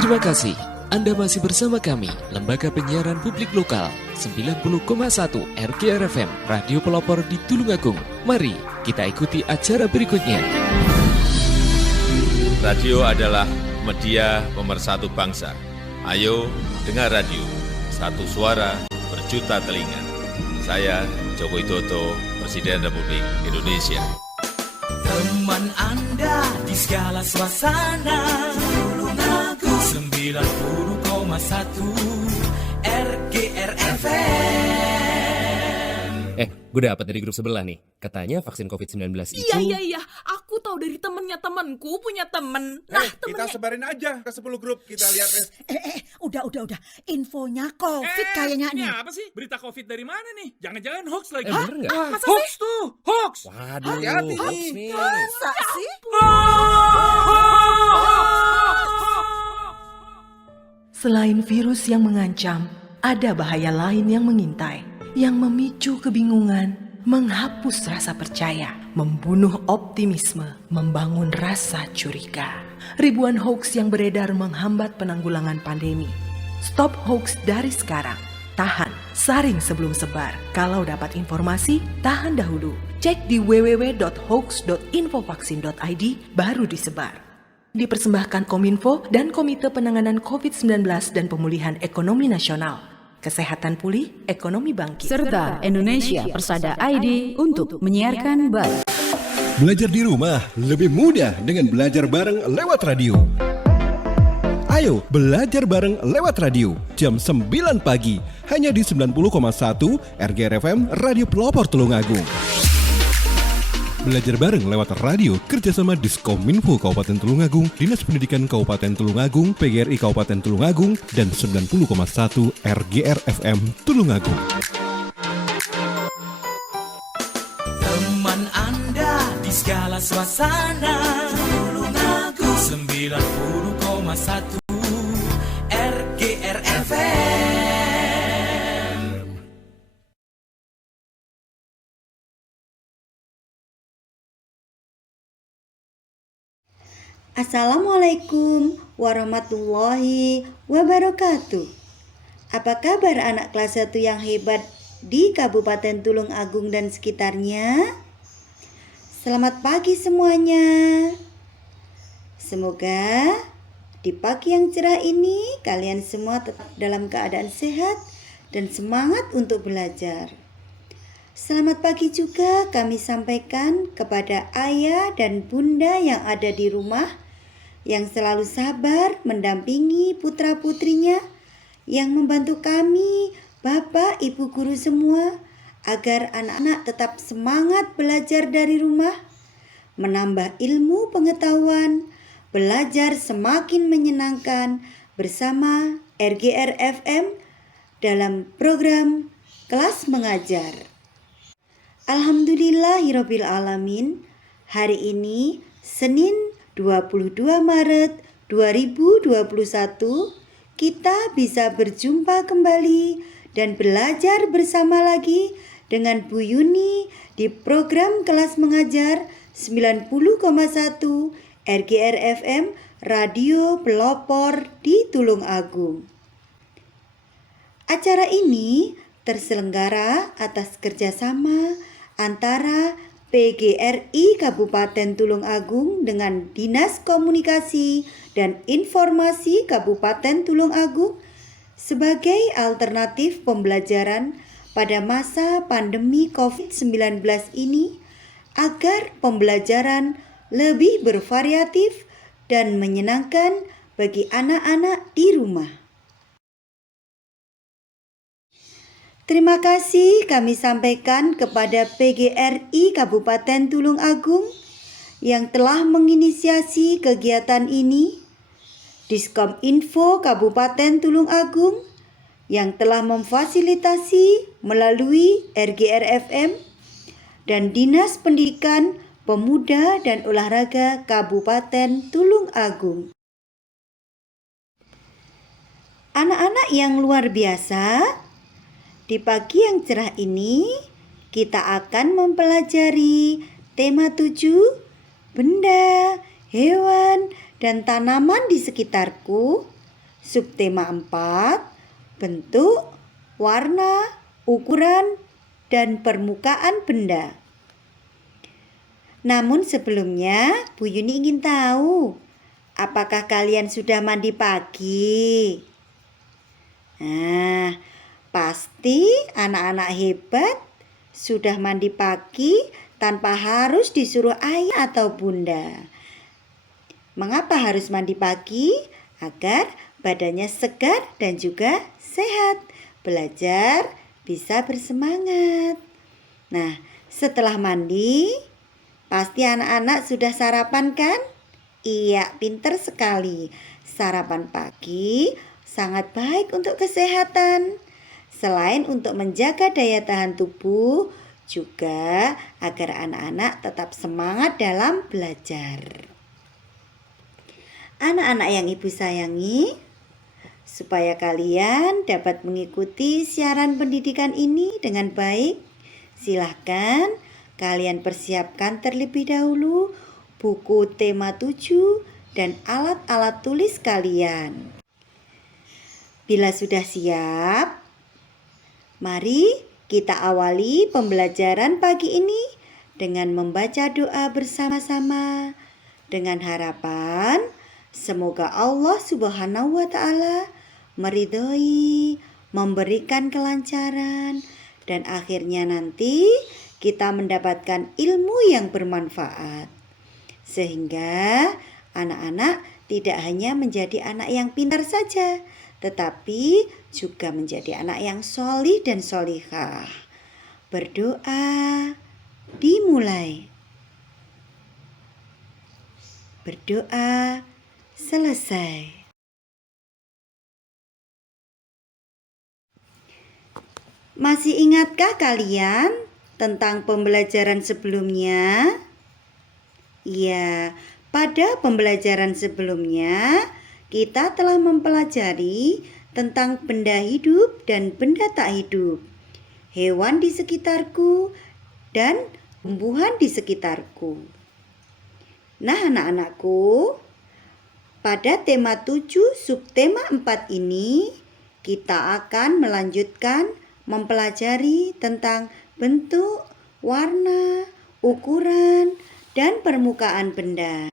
Terima kasih. Anda masih bersama kami, Lembaga Penyiaran Publik Lokal 90,1 RGR FM, Radio Pelopor di Tulungagung. Mari kita ikuti acara berikutnya. Radio adalah media pemersatu bangsa. Ayo dengar radio, satu suara berjuta telinga. Saya Joko Widodo, Presiden Republik Indonesia. Teman Anda di segala suasana, Tulungagung 90,1 RGR FM. Gue dapet dari grup sebelah nih. Katanya vaksin COVID-19 itu... Iya. Aku tahu dari temennya temanku punya temen. Nah, kita sebarin aja ke 10 grup. Kita lihat. Udah. Infonya COVID kayaknya nih. Ini apa sih? Berita COVID dari mana nih? Jangan-jangan hoax lagi. Bener nggak? Masa hoax tuh? Hoax. Waduh, hati-hati hoax nih. nih. Masa sih? Selain virus yang mengancam, ada bahaya lain yang mengintai, yang memicu kebingungan, menghapus rasa percaya, membunuh optimisme, membangun rasa curiga. Ribuan hoax yang beredar menghambat penanggulangan pandemi. Stop hoax dari sekarang. Tahan, saring sebelum sebar. Kalau dapat informasi, tahan dahulu. Cek di www.hoax.infovaksin.id baru disebar. Dipersembahkan Kominfo dan Komite Penanganan COVID-19 dan Pemulihan Ekonomi Nasional. Kesehatan pulih, ekonomi bangkit. Serta Indonesia Persada ID untuk menyiarkan baik. Belajar di rumah lebih mudah dengan belajar bareng lewat radio. Ayo belajar bareng lewat radio jam 9 pagi hanya di 90,1 RGR FM Radio Pelopor Tulungagung. Belajar bareng lewat radio kerjasama Diskominfo Kabupaten Tulungagung, Dinas Pendidikan Kabupaten Tulungagung, PGRI Kabupaten Tulungagung, dan 90,1 RGR FM Tulungagung. Teman Anda di segala suasana, Tulungagung 90,1 RGR FM. Assalamualaikum warahmatullahi wabarakatuh. Apa kabar anak kelas 1 yang hebat di Kabupaten Tulungagung dan sekitarnya? Selamat pagi semuanya. Semoga di pagi yang cerah ini kalian semua tetap dalam keadaan sehat dan semangat untuk belajar. Selamat pagi juga kami sampaikan kepada ayah dan bunda yang ada di rumah, yang selalu sabar mendampingi putra-putrinya, yang membantu kami, bapak, ibu guru semua, agar anak-anak tetap semangat belajar dari rumah, menambah ilmu pengetahuan, belajar semakin menyenangkan bersama RGR FM dalam program Kelas Mengajar. Alhamdulillahirabbil alamin. Hari ini Senin 22 Maret 2021 kita bisa berjumpa kembali dan belajar bersama lagi dengan Bu Yuni di program Kelas Mengajar 90,1 RGR FM Radio Pelopor di Tulungagung. Acara ini terselenggara atas kerjasama antara PGRI Kabupaten Tulungagung dengan Dinas Komunikasi dan Informasi Kabupaten Tulungagung sebagai alternatif pembelajaran pada masa pandemi COVID-19 ini agar pembelajaran lebih bervariatif dan menyenangkan bagi anak-anak di rumah. Terima kasih kami sampaikan kepada PGRI Kabupaten Tulungagung yang telah menginisiasi kegiatan ini, Diskominfo Kabupaten Tulungagung yang telah memfasilitasi melalui RGR FM, dan Dinas Pendidikan, Pemuda dan Olahraga Kabupaten Tulungagung. Anak-anak yang luar biasa, di pagi yang cerah ini, kita akan mempelajari tema 7, benda, hewan, dan tanaman di sekitarku. Subtema 4, bentuk, warna, ukuran, dan permukaan benda. Namun sebelumnya, Bu Yuni ingin tahu, apakah kalian sudah mandi pagi? Nah, pasti anak-anak hebat sudah mandi pagi tanpa harus disuruh ayah atau bunda. Mengapa harus mandi pagi? Agar badannya segar dan juga sehat. Belajar bisa bersemangat. Nah, setelah mandi, pasti anak-anak sudah sarapan kan? Iya, pinter sekali. Sarapan pagi sangat baik untuk kesehatan. Selain untuk menjaga daya tahan tubuh, juga agar anak-anak tetap semangat dalam belajar. Anak-anak yang Ibu sayangi, supaya kalian dapat mengikuti siaran pendidikan ini dengan baik, silahkan kalian persiapkan terlebih dahulu buku tema 7 dan alat-alat tulis kalian. Bila sudah siap, mari kita awali pembelajaran pagi ini dengan membaca doa bersama-sama dengan harapan semoga Allah Subhanahu wa Ta'ala meridhoi, memberikan kelancaran, dan akhirnya nanti kita mendapatkan ilmu yang bermanfaat. Sehingga anak-anak tidak hanya menjadi anak yang pintar saja, tetapi juga menjadi anak yang solih dan solihah. Berdoa dimulai. Berdoa selesai. Masih ingatkah kalian tentang pembelajaran sebelumnya? Ya, pada pembelajaran sebelumnya kita telah mempelajari tentang benda hidup dan benda tak hidup, hewan di sekitarku, dan tumbuhan di sekitarku. Nah, anak-anakku, pada tema 7 subtema 4 ini kita akan melanjutkan mempelajari tentang bentuk, warna, ukuran, dan permukaan benda.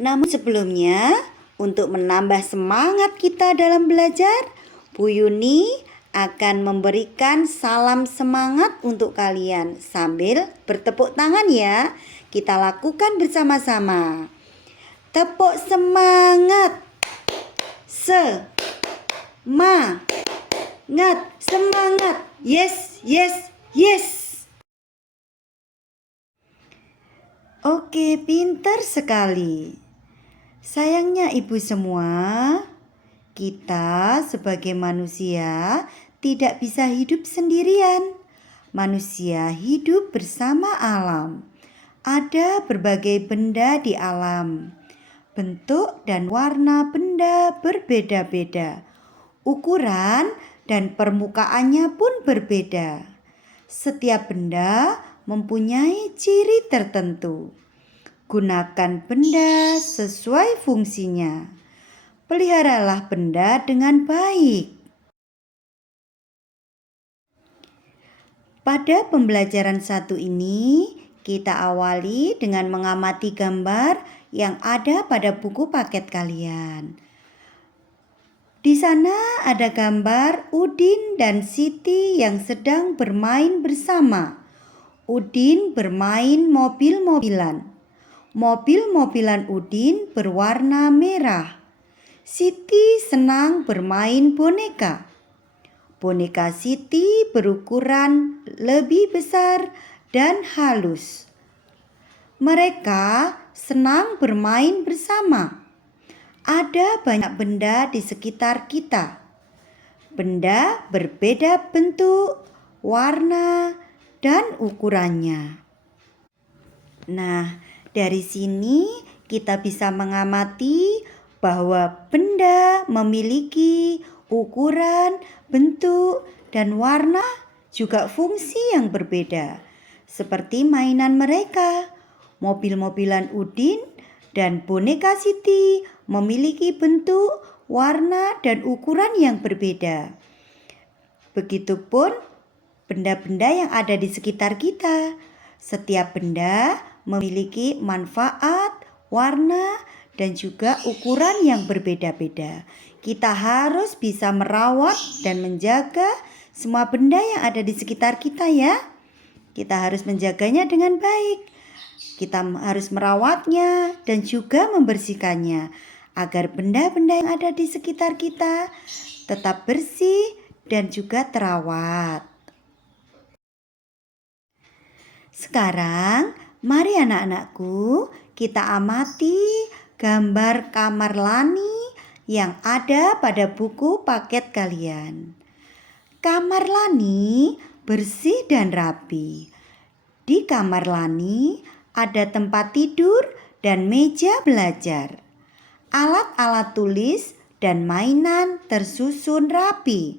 Namun sebelumnya, untuk menambah semangat kita dalam belajar, Bu Yuni akan memberikan salam semangat untuk kalian sambil bertepuk tangan ya. Kita lakukan bersama-sama. Tepuk semangat. Semangat. Yes, yes, yes. Oke, pintar sekali. Sayangnya ibu semua, kita sebagai manusia tidak bisa hidup sendirian. Manusia hidup bersama alam. Ada berbagai benda di alam. Bentuk dan warna benda berbeda-beda. Ukuran dan permukaannya pun berbeda. Setiap benda mempunyai ciri tertentu. Gunakan benda sesuai fungsinya. Peliharalah benda dengan baik. Pada pembelajaran 1 ini, kita awali dengan mengamati gambar yang ada pada buku paket kalian. Di sana ada gambar Udin dan Siti yang sedang bermain bersama. Udin bermain mobil-mobilan. Mobil-mobilan Udin berwarna merah. Siti senang bermain boneka. Boneka Siti berukuran lebih besar dan halus. Mereka senang bermain bersama. Ada banyak benda di sekitar kita. Benda berbeda bentuk, warna, dan ukurannya. Nah, dari sini kita bisa mengamati bahwa benda memiliki ukuran, bentuk, dan warna juga fungsi yang berbeda. Seperti mainan mereka, mobil-mobilan Udin dan boneka Siti memiliki bentuk, warna, dan ukuran yang berbeda. Begitupun benda-benda yang ada di sekitar kita. Setiap benda memiliki manfaat, warna, dan juga ukuran yang berbeda-beda. Kita harus bisa merawat dan menjaga semua benda yang ada di sekitar kita ya. Kita harus menjaganya dengan baik. Kita harus merawatnya dan juga membersihkannya agar benda-benda yang ada di sekitar kita tetap bersih dan juga terawat. Sekarang, mari anak-anakku, kita amati gambar kamar Lani yang ada pada buku paket kalian. Kamar Lani bersih dan rapi. Di kamar Lani ada tempat tidur dan meja belajar. Alat-alat tulis dan mainan tersusun rapi.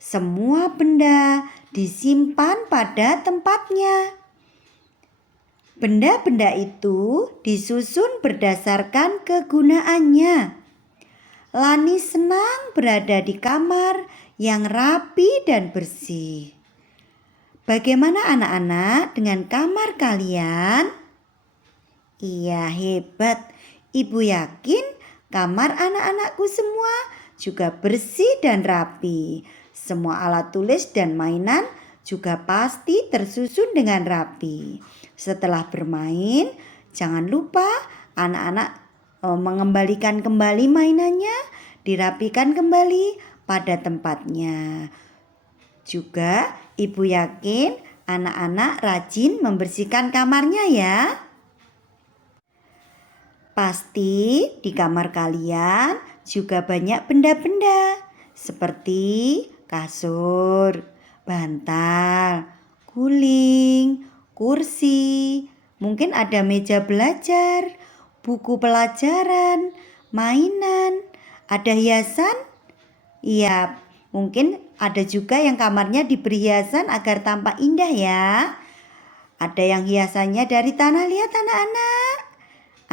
Semua benda disimpan pada tempatnya. Benda-benda itu disusun berdasarkan kegunaannya. Lani senang berada di kamar yang rapi dan bersih. Bagaimana anak-anak dengan kamar kalian? Iya, hebat. Ibu yakin kamar anak-anakku semua juga bersih dan rapi. Semua alat tulis dan mainan juga pasti tersusun dengan rapi. Setelah bermain, jangan lupa anak-anak mengembalikan kembali mainannya, dirapikan kembali pada tempatnya. Juga ibu yakin anak-anak rajin membersihkan kamarnya ya. Pasti di kamar kalian juga banyak benda-benda seperti kasur, bantal, guling, kursi, mungkin ada meja belajar, buku pelajaran, mainan, ada hiasan. Iya, mungkin ada juga yang kamarnya diberi hiasan agar tampak indah ya. Ada yang hiasannya dari tanah liat anak-anak,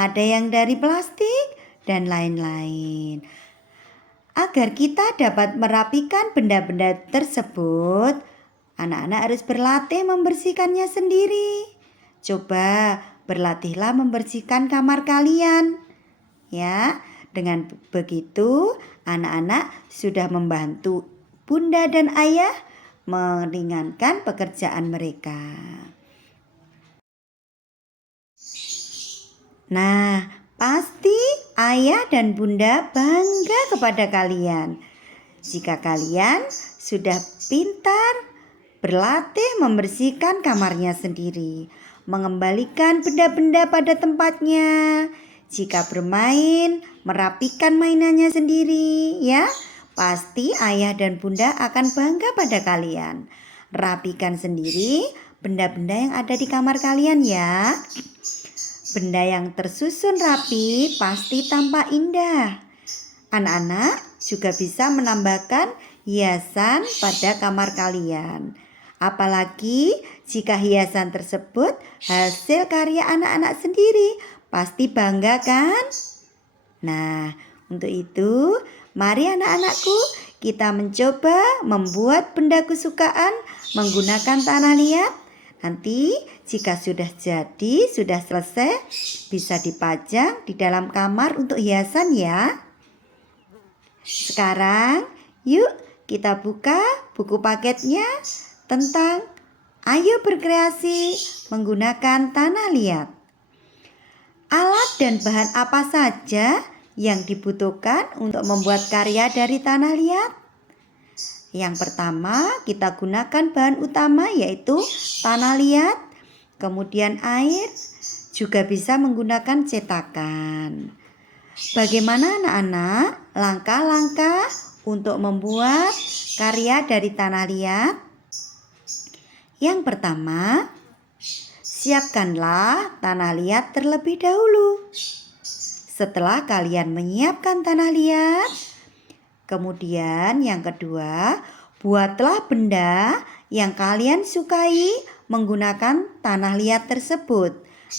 ada yang dari plastik, dan lain-lain. Agar kita dapat merapikan benda-benda tersebut, anak-anak harus berlatih membersihkannya sendiri. Coba berlatihlah membersihkan kamar kalian. Ya, dengan begitu anak-anak sudah membantu bunda dan ayah meringankan pekerjaan mereka. Nah, pasti ayah dan bunda bangga kepada kalian jika kalian sudah pintar berlatih membersihkan kamarnya sendiri, mengembalikan benda-benda pada tempatnya. Jika bermain, merapikan mainannya sendiri ya. Pasti ayah dan bunda akan bangga pada kalian. Rapikan sendiri benda-benda yang ada di kamar kalian ya. Benda yang tersusun rapi pasti tampak indah. Anak-anak juga bisa menambahkan hiasan pada kamar kalian. Apalagi jika hiasan tersebut hasil karya anak-anak sendiri, pasti bangga kan? Nah, untuk itu mari anak-anakku kita mencoba membuat benda kesukaan menggunakan tanah liat. Nanti jika sudah jadi, sudah selesai, bisa dipajang di dalam kamar untuk hiasan ya. Sekarang yuk kita buka buku paketnya tentang Ayo Berkreasi Menggunakan Tanah Liat. Alat dan bahan apa saja yang dibutuhkan untuk membuat karya dari tanah liat? Yang pertama, kita gunakan bahan utama yaitu tanah liat, kemudian air, juga bisa menggunakan cetakan. Bagaimana anak-anak langkah-langkah untuk membuat karya dari tanah liat? Yang pertama, siapkanlah tanah liat terlebih dahulu. Setelah kalian menyiapkan tanah liat, kemudian yang kedua, buatlah benda yang kalian sukai menggunakan tanah liat tersebut.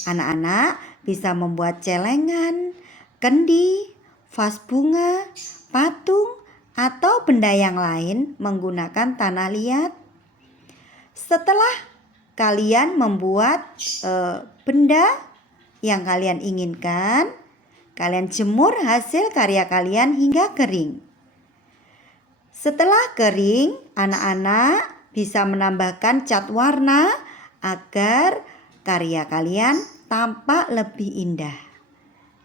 Anak-anak bisa membuat celengan, kendi, vas bunga, patung, atau benda yang lain menggunakan tanah liat. Setelah kalian membuat benda yang kalian inginkan, kalian jemur hasil karya kalian hingga kering. Setelah kering, anak-anak bisa menambahkan cat warna agar karya kalian tampak lebih indah.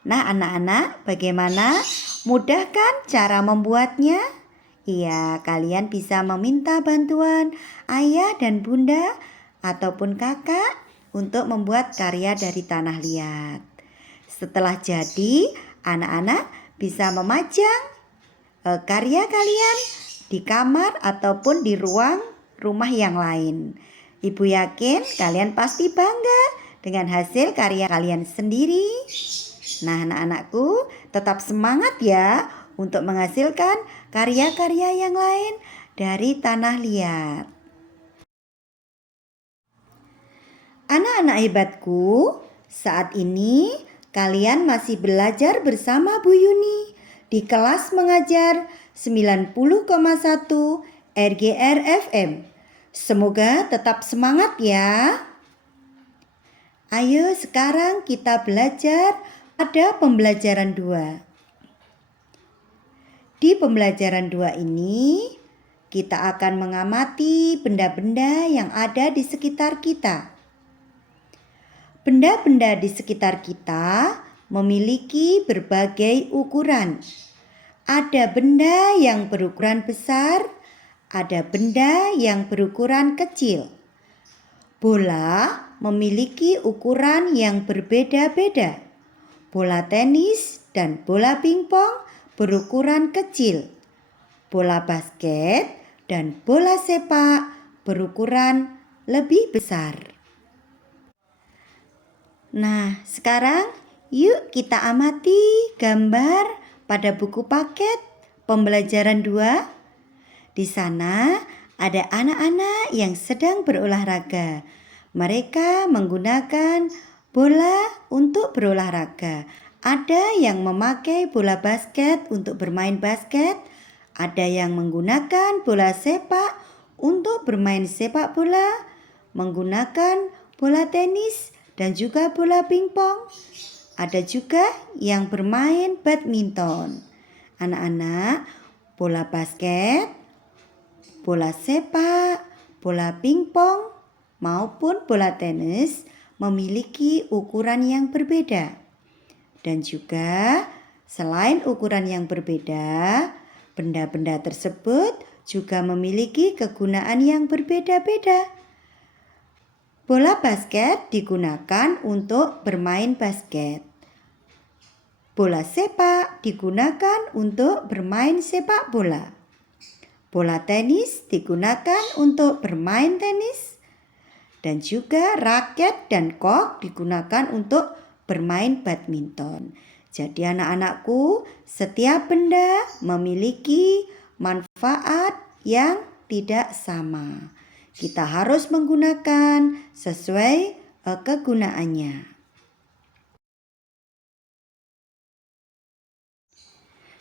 Nah, anak-anak, bagaimana? Mudah kan cara membuatnya? Iya, kalian bisa meminta bantuan ayah dan bunda ataupun kakak untuk membuat karya dari tanah liat. Setelah jadi, anak-anak bisa memajang karya kalian di kamar ataupun di ruang rumah yang lain. Ibu yakin kalian pasti bangga dengan hasil karya kalian sendiri. Nah, anak-anakku, tetap semangat ya untuk menghasilkan karya-karya yang lain dari tanah liat. Anak-anak hebatku, saat ini kalian masih belajar bersama Bu Yuni di kelas mengajar 90,1 RGR FM. Semoga tetap semangat ya. Ayo sekarang kita belajar pada pembelajaran 2. Di pembelajaran 2 ini, kita akan mengamati benda-benda yang ada di sekitar kita. Benda-benda di sekitar kita memiliki berbagai ukuran. Ada benda yang berukuran besar, ada benda yang berukuran kecil. Bola memiliki ukuran yang berbeda-beda. Bola tenis dan bola pingpong berukuran kecil. Bola basket dan bola sepak berukuran lebih besar. Nah, sekarang yuk kita amati gambar pada buku paket pembelajaran 2. Di sana ada anak-anak yang sedang berolahraga. Mereka menggunakan bola untuk berolahraga. Ada yang memakai bola basket untuk bermain basket. Ada yang menggunakan bola sepak untuk bermain sepak bola. Menggunakan bola tenis dan juga bola pingpong. Ada juga yang bermain badminton. Anak-anak, bola basket, bola sepak, bola pingpong, maupun bola tenis memiliki ukuran yang berbeda. Dan juga selain ukuran yang berbeda, benda-benda tersebut juga memiliki kegunaan yang berbeda-beda. Bola basket digunakan untuk bermain basket. Bola sepak digunakan untuk bermain sepak bola. Bola tenis digunakan untuk bermain tenis. Dan juga raket dan kok digunakan untuk bermain badminton. Jadi anak-anakku, setiap benda memiliki manfaat yang tidak sama. Kita harus menggunakan sesuai kegunaannya.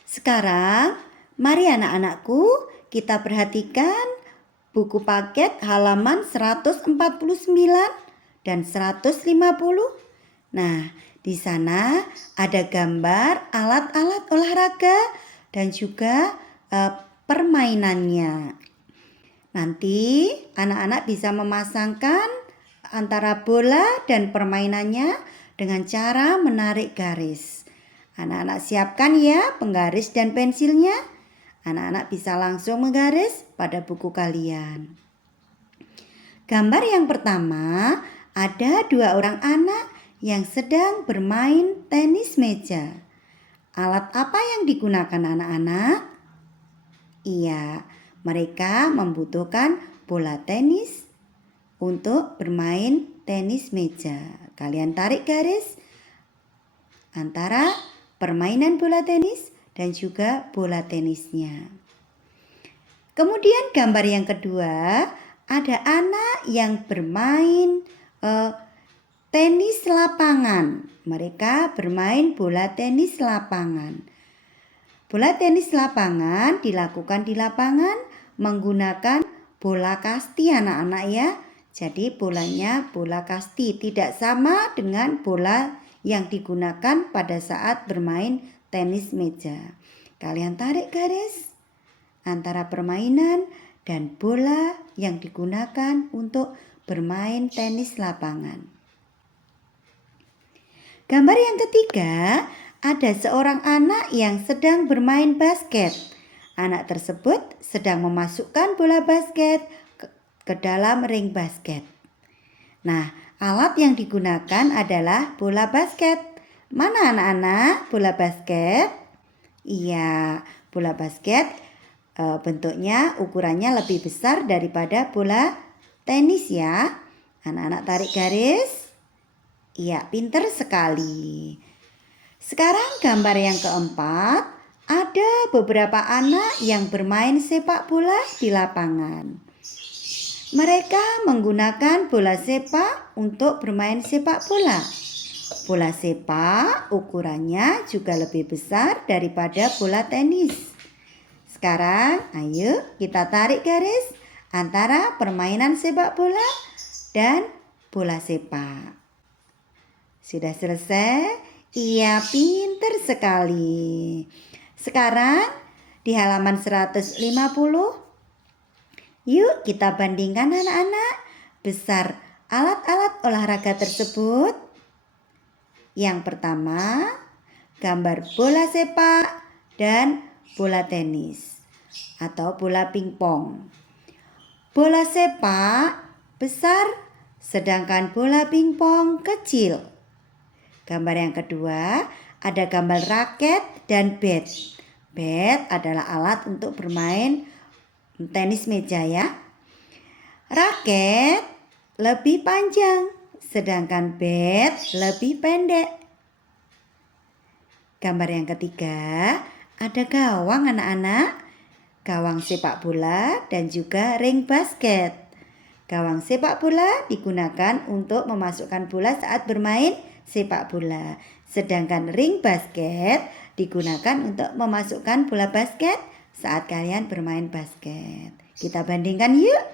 Sekarang, mari anak-anakku kita perhatikan buku paket halaman 149 dan 150. Nah, di sana ada gambar alat-alat olahraga dan juga permainannya. Nanti anak-anak bisa memasangkan antara bola dan permainannya dengan cara menarik garis. Anak-anak siapkan ya penggaris dan pensilnya. Anak-anak bisa langsung menggaris pada buku kalian. Gambar yang pertama, ada 2 orang anak yang sedang bermain tenis meja. Alat apa yang digunakan anak-anak? Iya, mereka membutuhkan bola tenis untuk bermain tenis meja. Kalian tarik garis antara permainan bola tenis dan juga bola tenisnya. Kemudian gambar yang kedua, ada anak yang bermain tenis lapangan. Mereka bermain bola tenis lapangan. Bola tenis lapangan dilakukan di lapangan menggunakan bola kasti anak-anak ya. Jadi bolanya bola kasti, tidak sama dengan bola yang digunakan pada saat bermain tenis meja. Kalian tarik garis antara permainan dan bola yang digunakan untuk bermain tenis lapangan. Gambar yang ketiga, ada seorang anak yang sedang bermain basket. Anak tersebut sedang memasukkan bola basket ke dalam ring basket. Nah, alat yang digunakan adalah bola basket. Mana anak-anak bola basket? Iya, bola basket bentuknya ukurannya lebih besar daripada bola tenis ya. Anak-anak tarik garis. Iya, pinter sekali. Sekarang gambar yang keempat, ada beberapa anak yang bermain sepak bola di lapangan. Mereka menggunakan bola sepak untuk bermain sepak bola. Bola sepak ukurannya juga lebih besar daripada bola tenis. Sekarang ayo kita tarik garis antara permainan sepak bola dan bola sepak. Sudah selesai? Iya, pinter sekali. Sekarang di halaman 150, yuk kita bandingkan anak-anak besar alat-alat olahraga tersebut. Yang pertama, gambar bola sepak dan bola tenis atau bola pingpong. Bola sepak besar sedangkan bola pingpong kecil. Gambar yang kedua, ada gambar raket dan bat. Bat adalah alat untuk bermain tenis meja ya. Raket lebih panjang, sedangkan bat lebih pendek. Gambar yang ketiga, ada gawang anak-anak, gawang sepak bola dan juga ring basket. Gawang sepak bola digunakan untuk memasukkan bola saat bermain sepak bola. Sedangkan ring basket digunakan untuk memasukkan bola basket saat kalian bermain basket. Kita bandingkan yuk.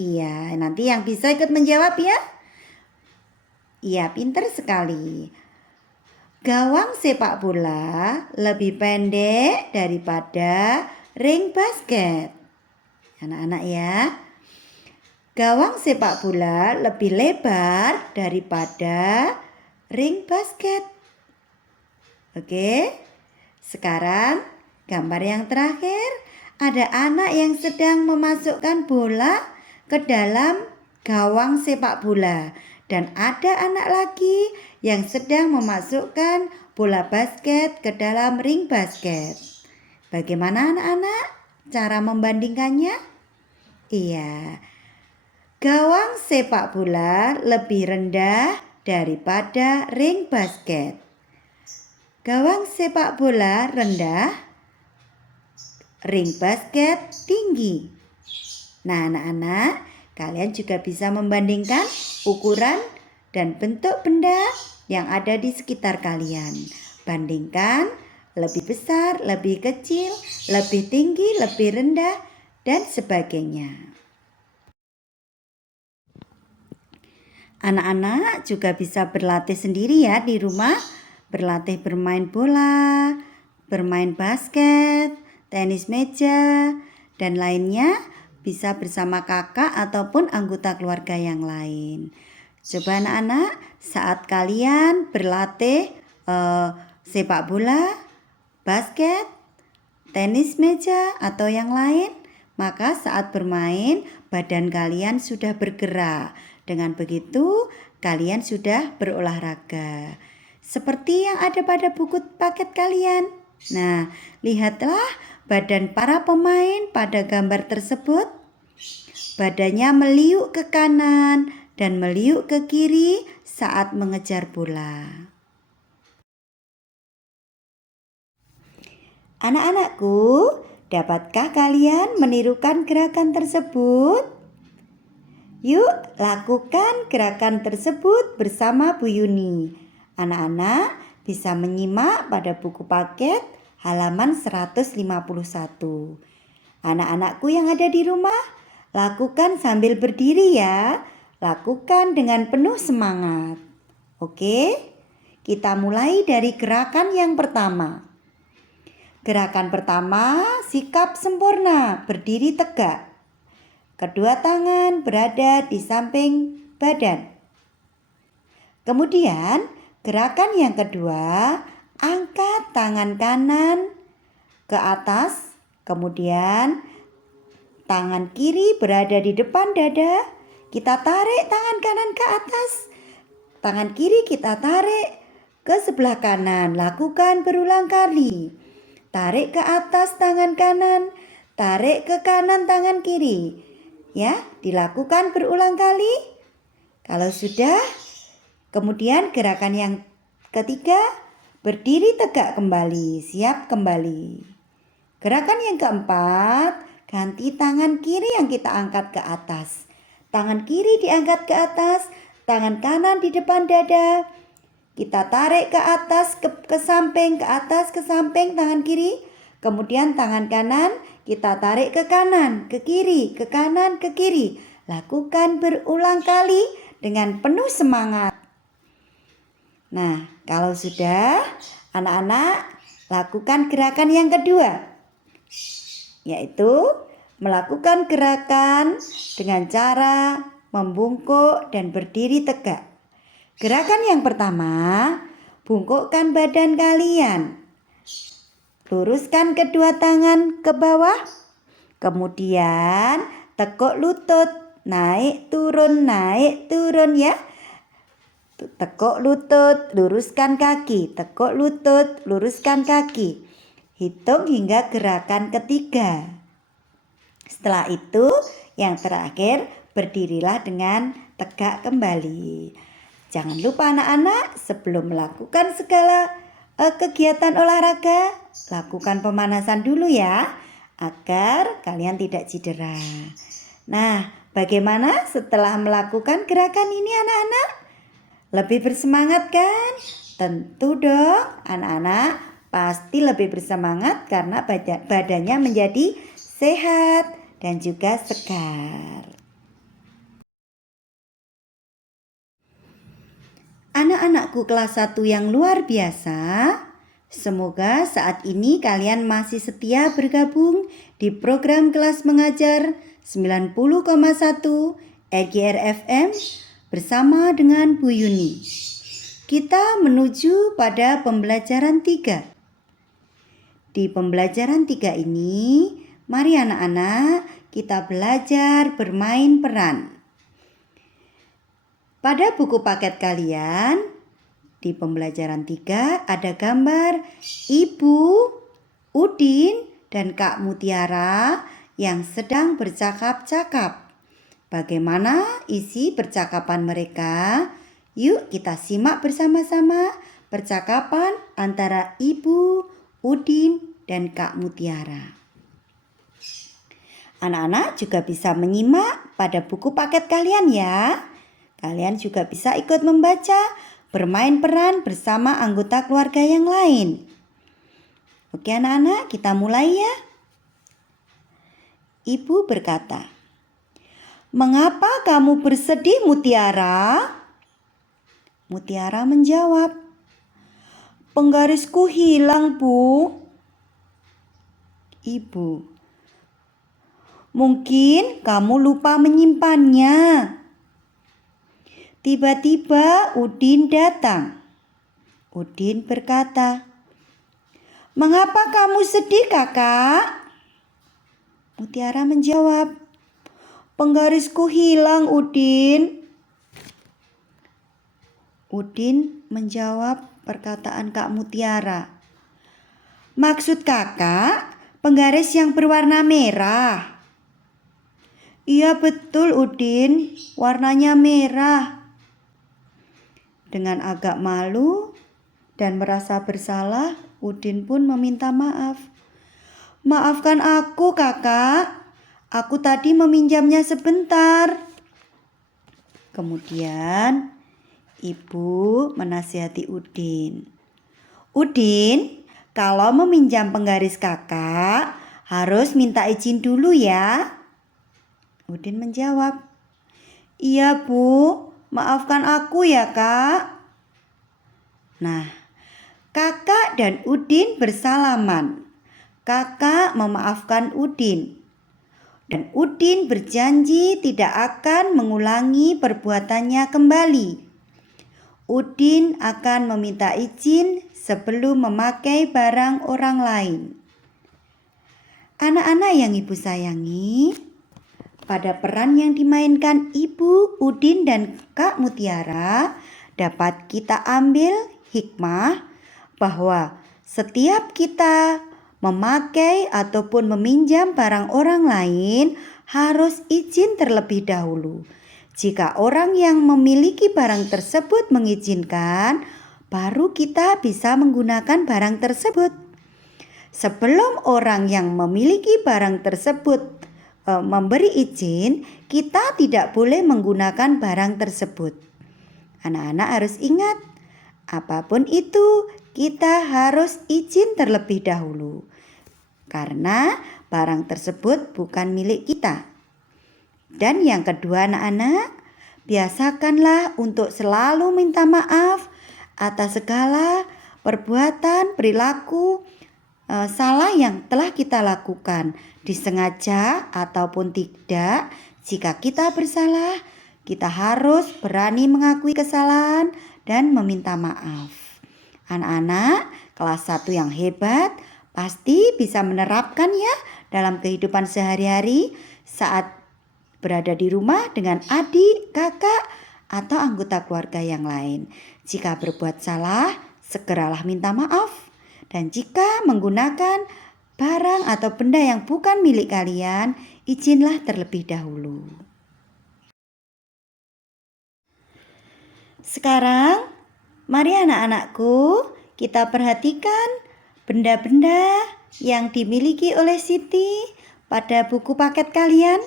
Iya, nanti yang bisa ikut menjawab ya. Iya, pinter sekali. Gawang sepak bola lebih pendek daripada ring basket. Anak-anak ya. Gawang sepak bola lebih lebar daripada ring basket. Oke. Sekarang gambar yang terakhir, ada anak yang sedang memasukkan bola ke dalam gawang sepak bola dan ada anak lagi yang sedang memasukkan bola basket ke dalam ring basket. Bagaimana anak-anak cara membandingkannya? Iya. Gawang sepak bola lebih rendah daripada ring basket. Gawang sepak bola rendah, ring basket tinggi. Nah, anak-anak, kalian juga bisa membandingkan ukuran dan bentuk benda yang ada di sekitar kalian. Bandingkan lebih besar, lebih kecil, lebih tinggi, lebih rendah, dan sebagainya. Anak-anak juga bisa berlatih sendiri ya di rumah. Berlatih bermain bola, bermain basket, tenis meja, dan lainnya bisa bersama kakak ataupun anggota keluarga yang lain. Coba anak-anak saat kalian berlatih sepak bola, basket, tenis meja atau yang lain, maka saat bermain badan kalian sudah bergerak. Dengan begitu kalian sudah berolahraga. Seperti yang ada pada buku paket kalian. Nah, lihatlah badan para pemain pada gambar tersebut. Badannya meliuk ke kanan dan meliuk ke kiri saat mengejar bola. Anak-anakku, dapatkah kalian menirukan gerakan tersebut? Yuk, lakukan gerakan tersebut bersama Bu Yuni. Anak-anak bisa menyimak pada buku paket halaman 151. Anak-anakku yang ada di rumah, lakukan sambil berdiri ya. Lakukan dengan penuh semangat. Oke, kita mulai dari gerakan yang pertama. Gerakan pertama, sikap sempurna, berdiri tegak. Kedua tangan berada di samping badan. Kemudian, gerakan yang kedua, angkat tangan kanan ke atas. Kemudian, tangan kiri berada di depan dada. Kita tarik tangan kanan ke atas. Tangan kiri kita tarik ke sebelah kanan. Lakukan berulang kali. Tarik ke atas tangan kanan, tarik ke kanan tangan kiri. Ya, dilakukan berulang kali. Kalau sudah, kemudian gerakan yang ketiga, berdiri tegak kembali, siap kembali. Gerakan yang keempat, ganti tangan kiri yang kita angkat ke atas. Tangan kiri diangkat ke atas, tangan kanan di depan dada. Kita tarik ke atas, ke samping, ke atas, ke samping tangan kiri. Kemudian tangan kanan kita tarik ke kanan, ke kiri, ke kanan, ke kiri. Lakukan berulang kali dengan penuh semangat. Nah, kalau sudah, anak-anak lakukan gerakan yang kedua, yaitu melakukan gerakan dengan cara membungkuk dan berdiri tegak. Gerakan yang pertama, bungkukkan badan kalian. Luruskan kedua tangan ke bawah. Kemudian tekuk lutut, naik turun ya. Tekuk lutut, luruskan kaki. Tekuk lutut, luruskan kaki. Hitung hingga gerakan ketiga. Setelah itu, yang terakhir, berdirilah dengan tegak kembali. Jangan lupa anak-anak, sebelum melakukan segala kegiatan olahraga, lakukan pemanasan dulu ya, agar kalian tidak cedera. Nah, bagaimana setelah melakukan gerakan ini anak-anak? Lebih bersemangat kan? Tentu dong, anak-anak pasti lebih bersemangat karena badannya menjadi sehat dan juga segar. Anak-anakku kelas 1 yang luar biasa, semoga saat ini kalian masih setia bergabung di program kelas mengajar 90,1 RGR FM bersama dengan Bu Yuni. Kita menuju pada pembelajaran 3. Di pembelajaran 3 ini, mari anak-anak kita belajar bermain peran. Pada buku paket kalian, di pembelajaran 3 ada gambar Ibu, Udin, dan Kak Mutiara yang sedang bercakap-cakap. Bagaimana isi percakapan mereka? Yuk kita simak bersama-sama percakapan antara Ibu, Udin, dan Kak Mutiara. Anak-anak juga bisa menyimak pada buku paket kalian ya. Kalian juga bisa ikut membaca, bermain peran bersama anggota keluarga yang lain. Oke anak-anak, kita mulai ya. Ibu berkata, "Mengapa kamu bersedih, Mutiara?" Mutiara menjawab, "Penggarisku hilang, Bu." Ibu, "Mungkin kamu lupa menyimpannya." Tiba-tiba Udin datang. Udin berkata, "Mengapa kamu sedih, Kakak?" Mutiara menjawab, "Penggarisku hilang, Udin." Udin menjawab perkataan Kak Mutiara. "Maksud Kakak penggaris yang berwarna merah?" "Iya betul, Udin, warnanya merah." Dengan agak malu dan merasa bersalah, Udin pun meminta maaf. "Maafkan aku, Kakak. Aku tadi meminjamnya sebentar." Kemudian ibu menasihati Udin. Udin, kalau meminjam penggaris kakak harus minta izin dulu ya. Udin menjawab, iya Bu, maafkan aku ya kak. Nah, kakak dan Udin bersalaman. Kakak memaafkan Udin. Dan Udin berjanji tidak akan mengulangi perbuatannya kembali. Udin akan meminta izin sebelum memakai barang orang lain. Anak-anak yang ibu sayangi, pada peran yang dimainkan Ibu Udin dan Kak Mutiara dapat kita ambil hikmah bahwa setiap kita memakai ataupun meminjam barang orang lain harus izin terlebih dahulu. Jika orang yang memiliki barang tersebut mengizinkan, baru kita bisa menggunakan barang tersebut. Sebelum orang yang memiliki barang tersebut memberi izin, kita tidak boleh menggunakan barang tersebut. Anak-anak harus ingat, apapun itu kita harus izin terlebih dahulu. Karena barang tersebut bukan milik kita. Dan yang kedua anak-anak, biasakanlah untuk selalu minta maaf atas segala perbuatan, perilaku salah yang telah kita lakukan, disengaja ataupun tidak. Jika kita bersalah, kita harus berani mengakui kesalahan dan meminta maaf. Anak-anak kelas 1 yang hebat pasti bisa menerapkan ya dalam kehidupan sehari-hari saat berada di rumah dengan adik, kakak, atau anggota keluarga yang lain. Jika berbuat salah, segeralah minta maaf. Dan jika menggunakan barang atau benda yang bukan milik kalian, izinlah terlebih dahulu. Sekarang, mari anak-anakku, kita perhatikan benda-benda yang dimiliki oleh Siti pada buku paket kalian.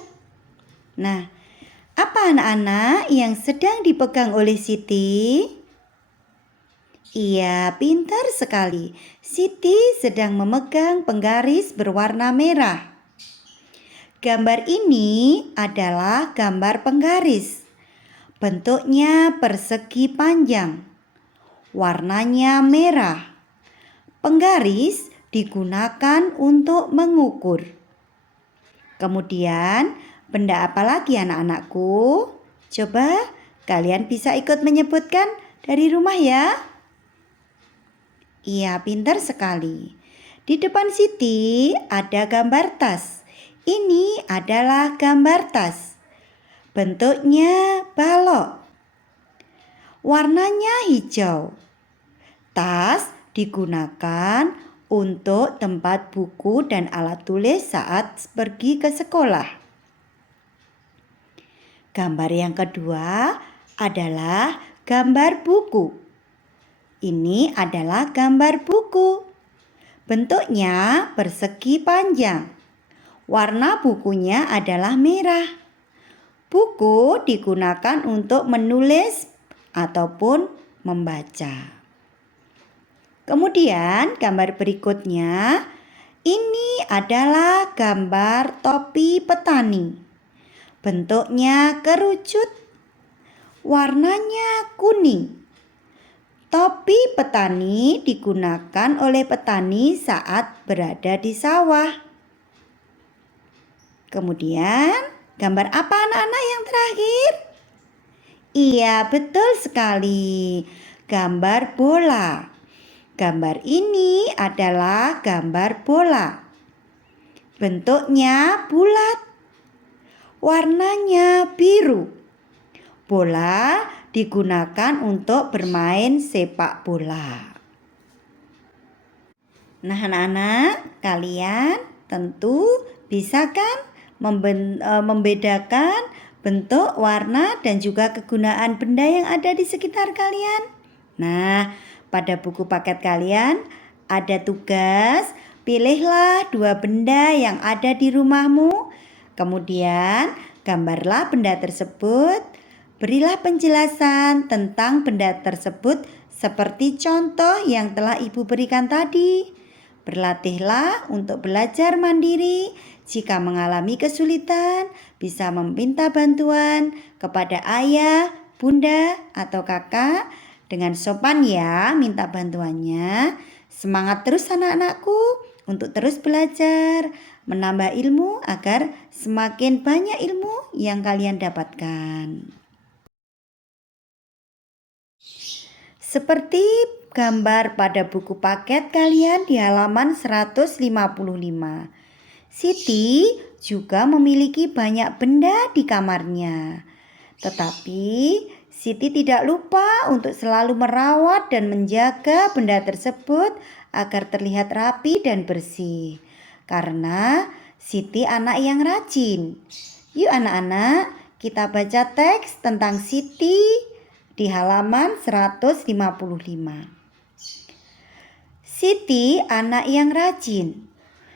Nah, apa anak-anak yang sedang dipegang oleh Siti? Iya, pintar sekali. Siti sedang memegang penggaris berwarna merah. Gambar ini adalah gambar penggaris. Bentuknya persegi panjang. Warnanya merah. Penggaris digunakan untuk mengukur. Kemudian, benda apa lagi anak-anakku? Coba kalian bisa ikut menyebutkan dari rumah ya. Iya, pintar sekali. Di depan Siti ada gambar tas. Ini adalah gambar tas. Bentuknya balok. Warnanya hijau. Tas digunakan untuk tempat buku dan alat tulis saat pergi ke sekolah. Gambar yang kedua adalah gambar buku. Ini adalah gambar buku. Bentuknya persegi panjang. Warna bukunya adalah merah. Buku digunakan untuk menulis ataupun membaca. Kemudian gambar berikutnya, ini adalah gambar topi petani. Bentuknya kerucut. Warnanya kuning. Topi petani digunakan oleh petani saat berada di sawah. Kemudian, gambar apa anak-anak yang terakhir? Iya, betul sekali. Gambar bola. Gambar ini adalah gambar bola. Bentuknya bulat. Warnanya biru. Bola digunakan untuk bermain sepak bola. Nah anak-anak, kalian tentu bisa kan membedakan bentuk, warna, dan juga kegunaan benda yang ada di sekitar kalian. Nah, pada buku paket kalian ada tugas, pilihlah 2 benda yang ada di rumahmu. Kemudian gambarlah benda tersebut. Berilah penjelasan tentang benda tersebut seperti contoh yang telah Ibu berikan tadi. Berlatihlah untuk belajar mandiri. Jika mengalami kesulitan, bisa meminta bantuan kepada ayah, bunda, atau kakak. Dengan sopan ya, minta bantuannya. Semangat terus anak-anakku untuk terus belajar, menambah ilmu agar semakin banyak ilmu yang kalian dapatkan. Seperti gambar pada buku paket kalian di halaman 155. Siti juga memiliki banyak benda di kamarnya. Tetapi Siti tidak lupa untuk selalu merawat dan menjaga benda tersebut agar terlihat rapi dan bersih. Karena Siti anak yang rajin. Yuk anak-anak, kita baca teks tentang Siti di halaman 155. Siti anak yang rajin.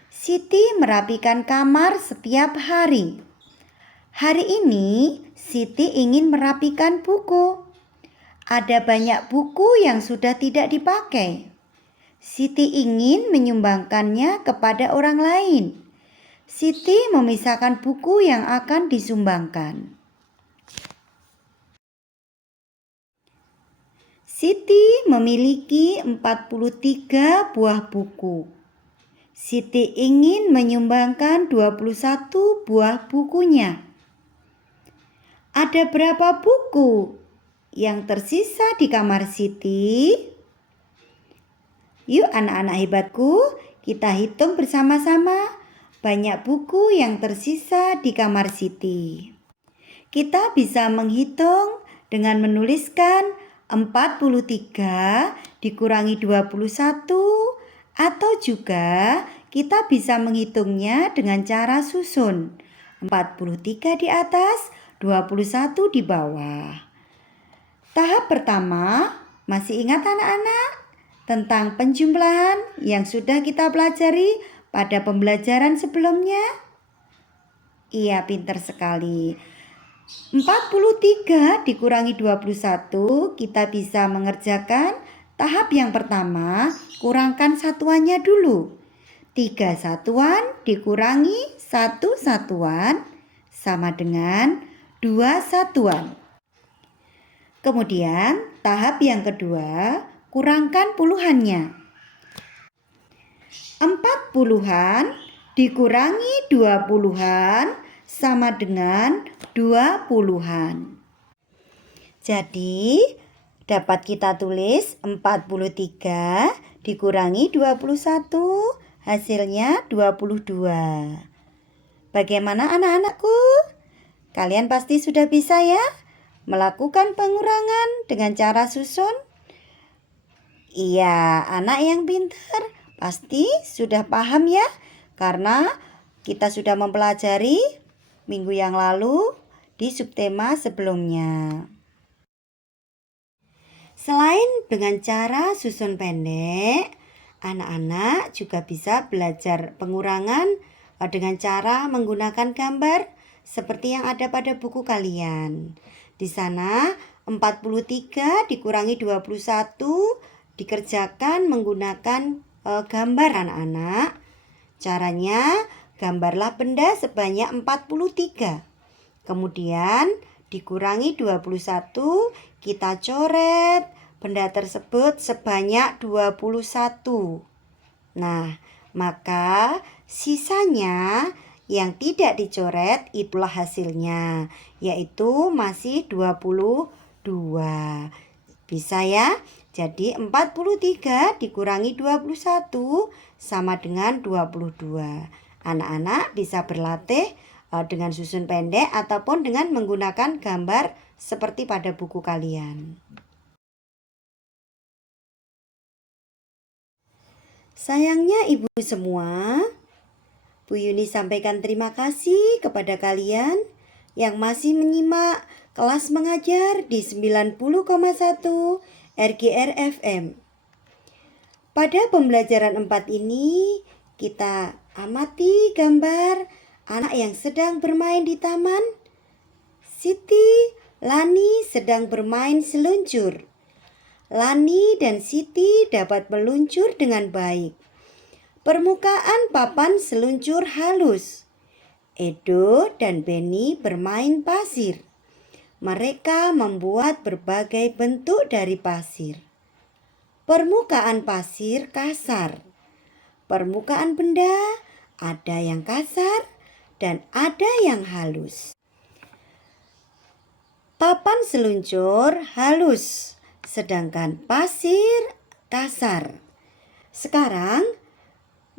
Siti merapikan kamar setiap hari. Hari ini Siti ingin merapikan buku. Ada banyak buku yang sudah tidak dipakai. Siti ingin menyumbangkannya kepada orang lain. Siti memisahkan buku yang akan disumbangkan. Siti memiliki 43 buah buku. Siti ingin menyumbangkan 21 buah bukunya. Ada berapa buku yang tersisa di kamar Siti? Yuk anak-anak hebatku, kita hitung bersama-sama banyak buku yang tersisa di kamar Siti. Kita bisa menghitung dengan menuliskan 43 dikurangi 21, atau juga kita bisa menghitungnya dengan cara susun. 43 di atas, 21 di bawah. Tahap pertama, masih ingat anak-anak tentang penjumlahan yang sudah kita pelajari pada pembelajaran sebelumnya? Iya, pintar sekali. 43 dikurangi 21, kita bisa mengerjakan tahap yang pertama, kurangkan satuannya dulu. 3 satuan dikurangi 1 satuan sama dengan 2 satuan. Kemudian tahap yang kedua, kurangkan puluhannya. 4 puluhan dikurangi 2 puluhan sama dengan 2 puluhan. Jadi dapat kita tulis 43 dikurangi 21, hasilnya 22. Bagaimana anak-anakku? Kalian pasti sudah bisa ya melakukan pengurangan dengan cara susun? Iya, anak yang pintar pasti sudah paham ya, karena kita sudah mempelajari minggu yang lalu di subtema sebelumnya. Selain dengan cara susun pendek, anak-anak juga bisa belajar pengurangan dengan cara menggunakan gambar seperti yang ada pada buku kalian. Di sana 43 dikurangi 21 dikerjakan menggunakan gambar anak-anak. Caranya, gambarlah benda sebanyak 43. Kemudian dikurangi 21, kita coret benda tersebut sebanyak 21. Nah, maka sisanya yang tidak dicoret itulah hasilnya, yaitu masih 22. Bisa ya? Jadi 43 dikurangi 21 sama dengan 22. Anak-anak bisa berlatih dengan susun pendek ataupun dengan menggunakan gambar seperti pada buku kalian. Sayangnya ibu semua, Bu Yuni sampaikan terima kasih kepada kalian yang masih menyimak kelas mengajar di 90,1 RGR FM. Pada pembelajaran 4 ini, kita amati gambar anak yang sedang bermain di taman. Siti Lani sedang bermain seluncur. Lani dan Siti dapat meluncur dengan baik. Permukaan papan seluncur halus. Edo dan Beni bermain pasir. Mereka membuat berbagai bentuk dari pasir. Permukaan pasir kasar. Permukaan benda ada yang kasar dan ada yang halus. Papan seluncur halus, sedangkan pasir kasar. Sekarang,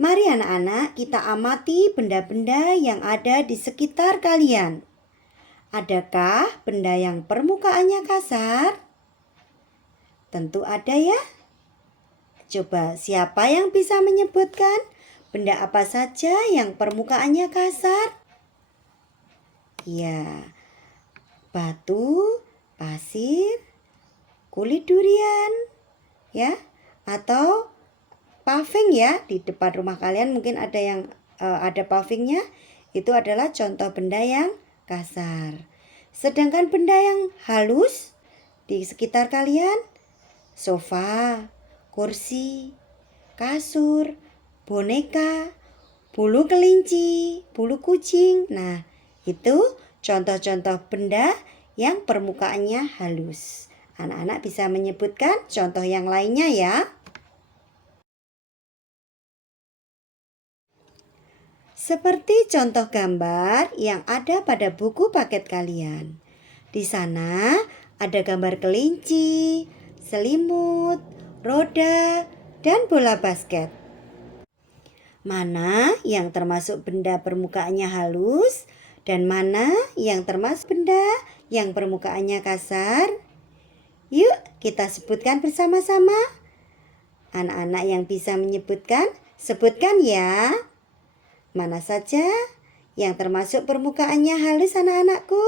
mari anak-anak kita amati benda-benda yang ada di sekitar kalian. Adakah benda yang permukaannya kasar? Tentu ada ya. Coba siapa yang bisa menyebutkan benda apa saja yang permukaannya kasar? Ya, batu, pasir, kulit durian, ya, atau paving ya. Di depan rumah kalian mungkin ada yang ada pavingnya. Itu adalah contoh benda yang kasar. Sedangkan benda yang halus di sekitar kalian, sofa, kursi, kasur, boneka, bulu kelinci, bulu kucing. Nah, itu contoh-contoh benda yang permukaannya halus. Anak-anak bisa menyebutkan contoh yang lainnya ya. Seperti contoh gambar yang ada pada buku paket kalian. Di sana ada gambar kelinci, selimut, roda, dan bola basket. Mana yang termasuk benda permukaannya halus dan mana yang termasuk benda yang permukaannya kasar? Yuk kita sebutkan bersama-sama. Anak-anak yang bisa menyebutkan, sebutkan ya. Mana saja yang termasuk permukaannya halus anak-anakku?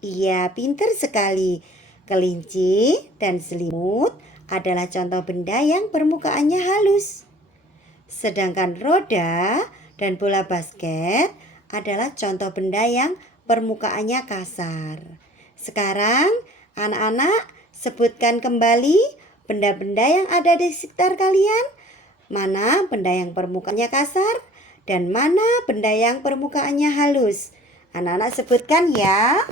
Iya, pintar sekali. Kelinci dan selimut adalah contoh benda yang permukaannya halus. Sedangkan roda dan bola basket adalah contoh benda yang permukaannya kasar. Sekarang anak-anak sebutkan kembali benda-benda yang ada di sekitar kalian. Mana benda yang permukaannya kasar dan mana benda yang permukaannya halus. Anak-anak sebutkan ya.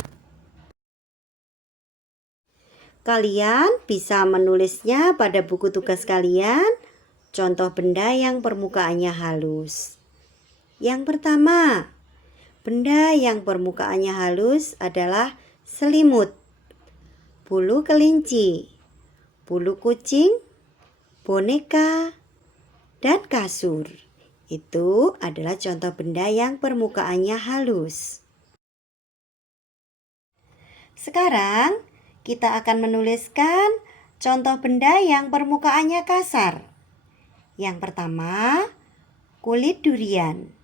Kalian bisa menulisnya pada buku tugas kalian. Contoh benda yang permukaannya halus. Yang pertama, benda yang permukaannya halus adalah selimut, bulu kelinci, bulu kucing, boneka, dan kasur. Itu adalah contoh benda yang permukaannya halus. Sekarang kita akan menuliskan contoh benda yang permukaannya kasar. Yang pertama, kulit durian,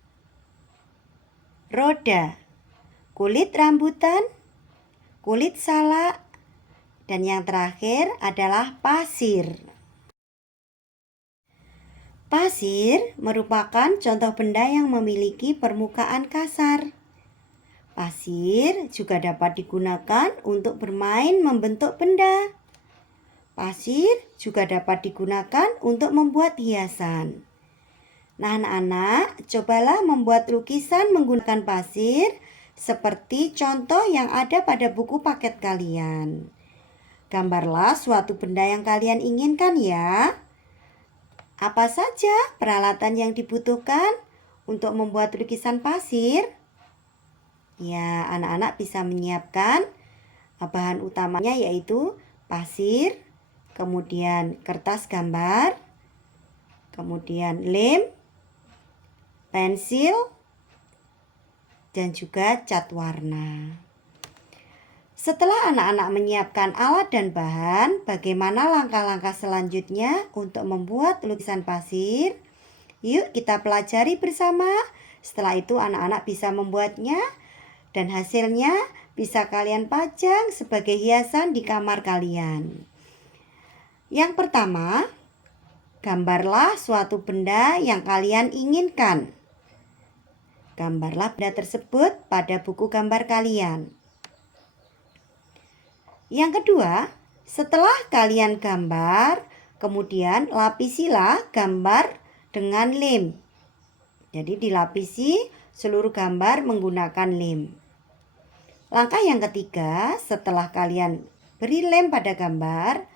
roda, kulit rambutan, kulit salak, dan yang terakhir adalah pasir. Pasir merupakan contoh benda yang memiliki permukaan kasar. Pasir juga dapat digunakan untuk bermain membentuk benda. Pasir juga dapat digunakan untuk membuat hiasan. Nah, anak-anak, cobalah membuat lukisan menggunakan pasir seperti contoh yang ada pada buku paket kalian. Gambarlah suatu benda yang kalian inginkan ya. Apa saja peralatan yang dibutuhkan untuk membuat lukisan pasir? Ya, anak-anak bisa menyiapkan bahan utamanya yaitu pasir, kemudian kertas gambar, kemudian lem, pensil, dan juga cat warna. Setelah anak-anak menyiapkan alat dan bahan, bagaimana langkah-langkah selanjutnya untuk membuat lukisan pasir? Yuk kita pelajari bersama. Setelah itu anak-anak bisa membuatnya dan hasilnya bisa kalian pajang sebagai hiasan di kamar kalian. Yang pertama, gambarlah suatu benda yang kalian inginkan. Gambarlah benda tersebut pada buku gambar kalian. Yang kedua, setelah kalian gambar, kemudian lapisilah gambar dengan lem. Jadi dilapisi seluruh gambar menggunakan lem. Langkah yang ketiga, setelah kalian beri lem pada gambar,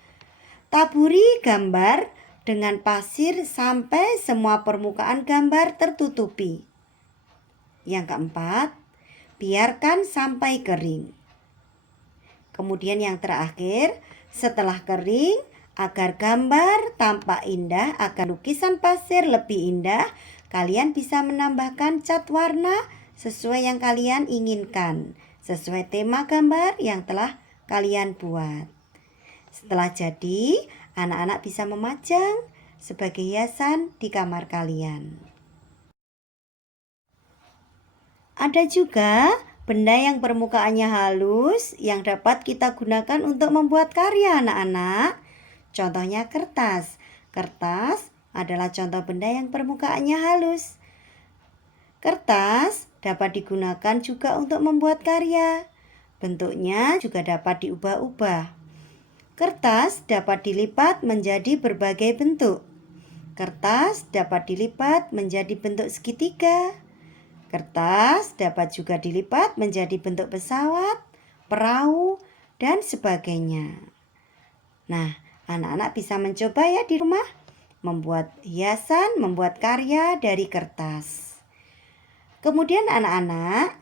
taburi gambar dengan pasir sampai semua permukaan gambar tertutupi. Yang keempat, biarkan sampai kering. Kemudian yang terakhir, setelah kering, agar gambar tampak indah, agar lukisan pasir lebih indah, kalian bisa menambahkan cat warna sesuai yang kalian inginkan, sesuai tema gambar yang telah kalian buat. Setelah jadi, anak-anak bisa memajang sebagai hiasan di kamar kalian. Ada juga benda yang permukaannya halus yang dapat kita gunakan untuk membuat karya anak-anak. Contohnya kertas. Kertas adalah contoh benda yang permukaannya halus. Kertas dapat digunakan juga untuk membuat karya. Bentuknya juga dapat diubah-ubah. Kertas dapat dilipat menjadi berbagai bentuk. Kertas dapat dilipat menjadi bentuk segitiga. Kertas dapat juga dilipat menjadi bentuk pesawat, perahu, dan sebagainya. Nah, anak-anak bisa mencoba ya di rumah membuat hiasan, membuat karya dari kertas. Kemudian anak-anak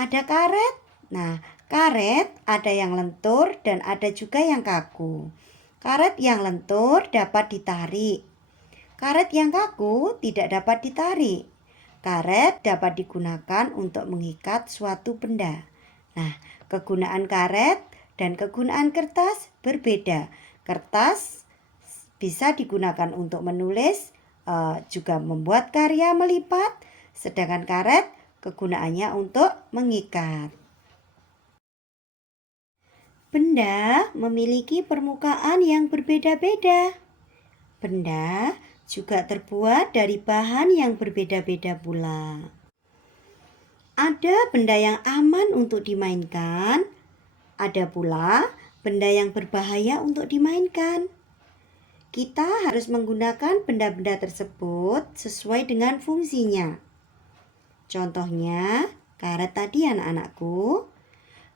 ada karet. Nah, karet ada yang lentur dan ada juga yang kaku. Karet yang lentur dapat ditarik. Karet yang kaku tidak dapat ditarik. Karet dapat digunakan untuk mengikat suatu benda. Nah, kegunaan karet dan kegunaan kertas berbeda. Kertas bisa digunakan untuk menulis, juga membuat karya melipat, sedangkan karet kegunaannya untuk mengikat. Benda memiliki permukaan yang berbeda-beda. Benda juga terbuat dari bahan yang berbeda-beda pula. Ada benda yang aman untuk dimainkan, ada pula benda yang berbahaya untuk dimainkan. Kita harus menggunakan benda-benda tersebut sesuai dengan fungsinya. Contohnya, karet tadi anak-anakku.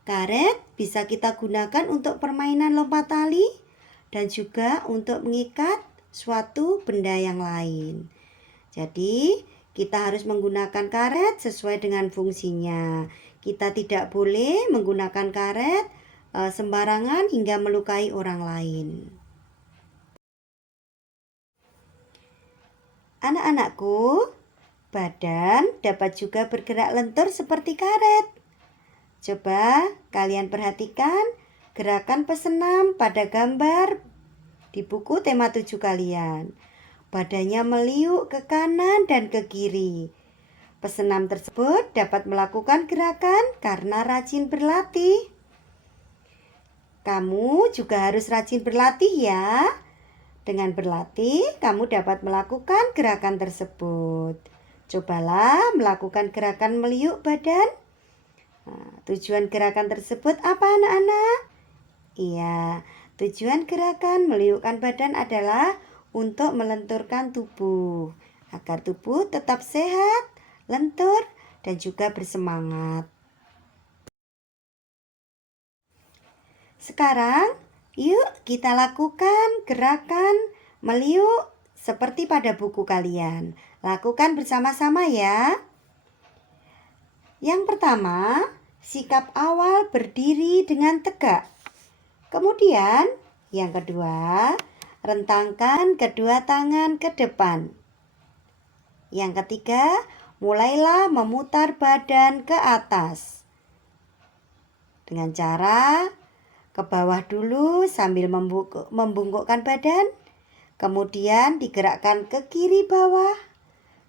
Karet bisa kita gunakan untuk permainan lompat tali dan juga untuk mengikat suatu benda yang lain. Jadi, kita harus menggunakan karet sesuai dengan fungsinya. Kita tidak boleh menggunakan karet sembarangan hingga melukai orang lain. Anak-anakku, badan dapat juga bergerak lentur seperti karet. Coba kalian perhatikan gerakan pesenam pada gambar di buku tema 7 kalian. Badannya meliuk ke kanan dan ke kiri. Pesenam tersebut dapat melakukan gerakan karena rajin berlatih. Kamu juga harus rajin berlatih ya. Dengan berlatih, kamu dapat melakukan gerakan tersebut. Cobalah melakukan gerakan meliuk badan. Nah, tujuan gerakan tersebut apa anak-anak? Iya, tujuan gerakan meliukkan badan adalah untuk melenturkan tubuh, agar tubuh tetap sehat, lentur, dan juga bersemangat. Sekarang, yuk kita lakukan gerakan meliuk seperti pada buku kalian. Lakukan bersama-sama ya. Yang pertama, sikap awal berdiri dengan tegak. Kemudian, yang kedua, rentangkan kedua tangan ke depan. Yang ketiga, mulailah memutar badan ke atas. Dengan cara ke bawah dulu sambil membungkukkan badan. Kemudian digerakkan ke kiri bawah,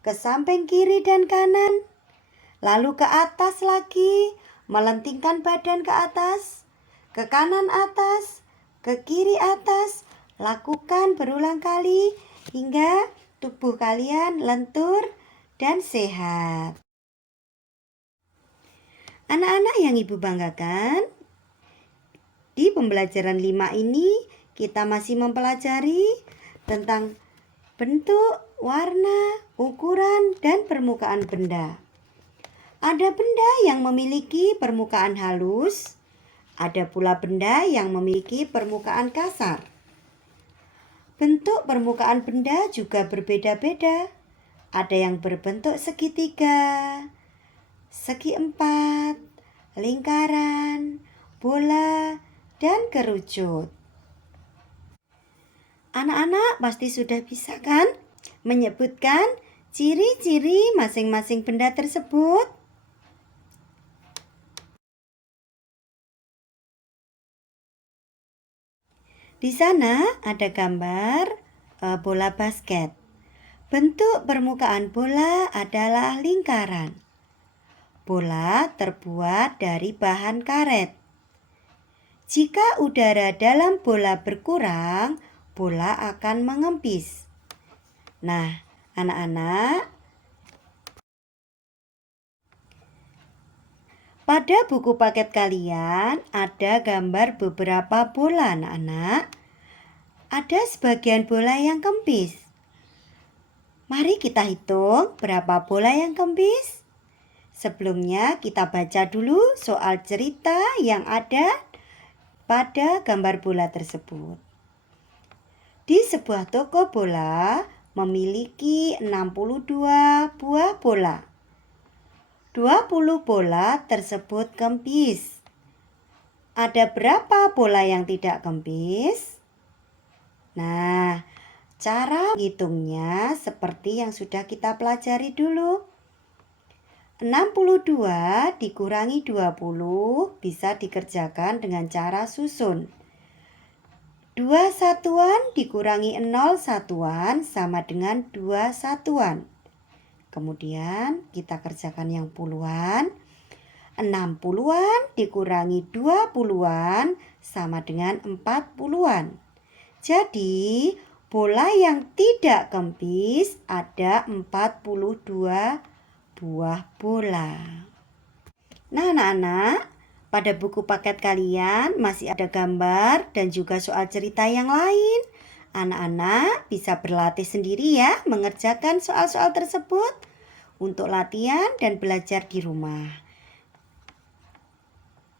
ke samping kiri dan kanan. Lalu ke atas lagi, melentingkan badan ke atas, ke kanan atas, ke kiri atas. Lakukan berulang kali hingga tubuh kalian lentur dan sehat. Anak-anak yang Ibu banggakan, Di pembelajaran 5 ini kita masih mempelajari tentang bentuk, warna, ukuran, dan permukaan benda. Ada benda yang memiliki permukaan halus, ada pula benda yang memiliki permukaan kasar. Bentuk permukaan benda juga berbeda-beda. Ada yang berbentuk segitiga, segi empat, lingkaran, bola, dan kerucut. Anak-anak pasti sudah bisa kan menyebutkan ciri-ciri masing-masing benda tersebut? Di sana ada gambar bola basket. Bentuk permukaan bola adalah lingkaran. Bola terbuat dari bahan karet. Jika udara dalam bola berkurang, bola akan mengempis. Nah, anak-anak, pada buku paket kalian ada gambar beberapa bola, anak-anak. Ada sebagian bola yang kempis. Mari kita hitung berapa bola yang kempis. Sebelumnya kita baca dulu soal cerita yang ada pada gambar bola tersebut. Di sebuah toko bola memiliki 62 buah bola. 20 bola tersebut kempis. Ada berapa bola yang tidak kempis? Nah, cara hitungnya seperti yang sudah kita pelajari dulu. 62 dikurangi 20 bisa dikerjakan dengan cara susun. 2 satuan dikurangi 0 satuan sama dengan 2 satuan. Kemudian kita kerjakan yang puluhan. 60-an dikurangi 20-an sama dengan 40-an. Jadi bola yang tidak kempis ada 42 buah bola. Nah anak-anak, pada buku paket kalian masih ada gambar dan juga soal cerita yang lain. Anak-anak bisa berlatih sendiri ya mengerjakan soal-soal tersebut untuk latihan dan belajar di rumah.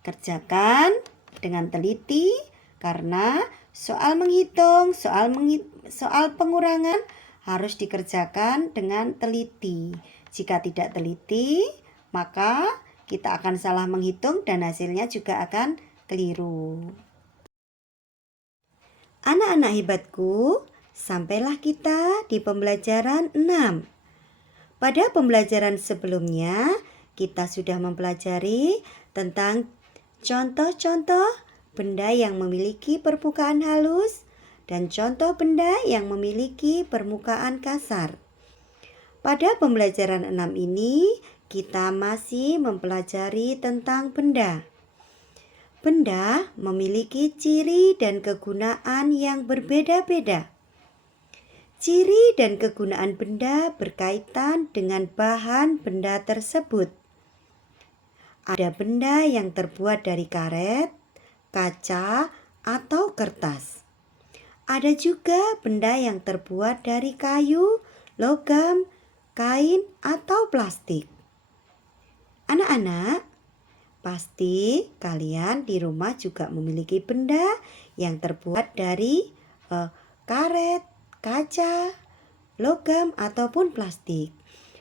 Kerjakan dengan teliti karena soal menghitung, soal pengurangan harus dikerjakan dengan teliti. Jika tidak teliti, maka kita akan salah menghitung dan hasilnya juga akan keliru. Anak-anak hebatku, sampailah kita di pembelajaran 6. Pada pembelajaran sebelumnya, kita sudah mempelajari tentang contoh-contoh benda yang memiliki permukaan halus dan contoh benda yang memiliki permukaan kasar. Pada pembelajaran 6 ini, kita masih mempelajari tentang benda. Benda memiliki ciri dan kegunaan yang berbeda-beda. Ciri dan kegunaan benda berkaitan dengan bahan benda tersebut. Ada benda yang terbuat dari karet, kaca, atau kertas. Ada juga benda yang terbuat dari kayu, logam, kain, atau plastik. Anak-anak, pasti kalian di rumah juga memiliki benda yang terbuat dari karet, kaca, logam, ataupun plastik.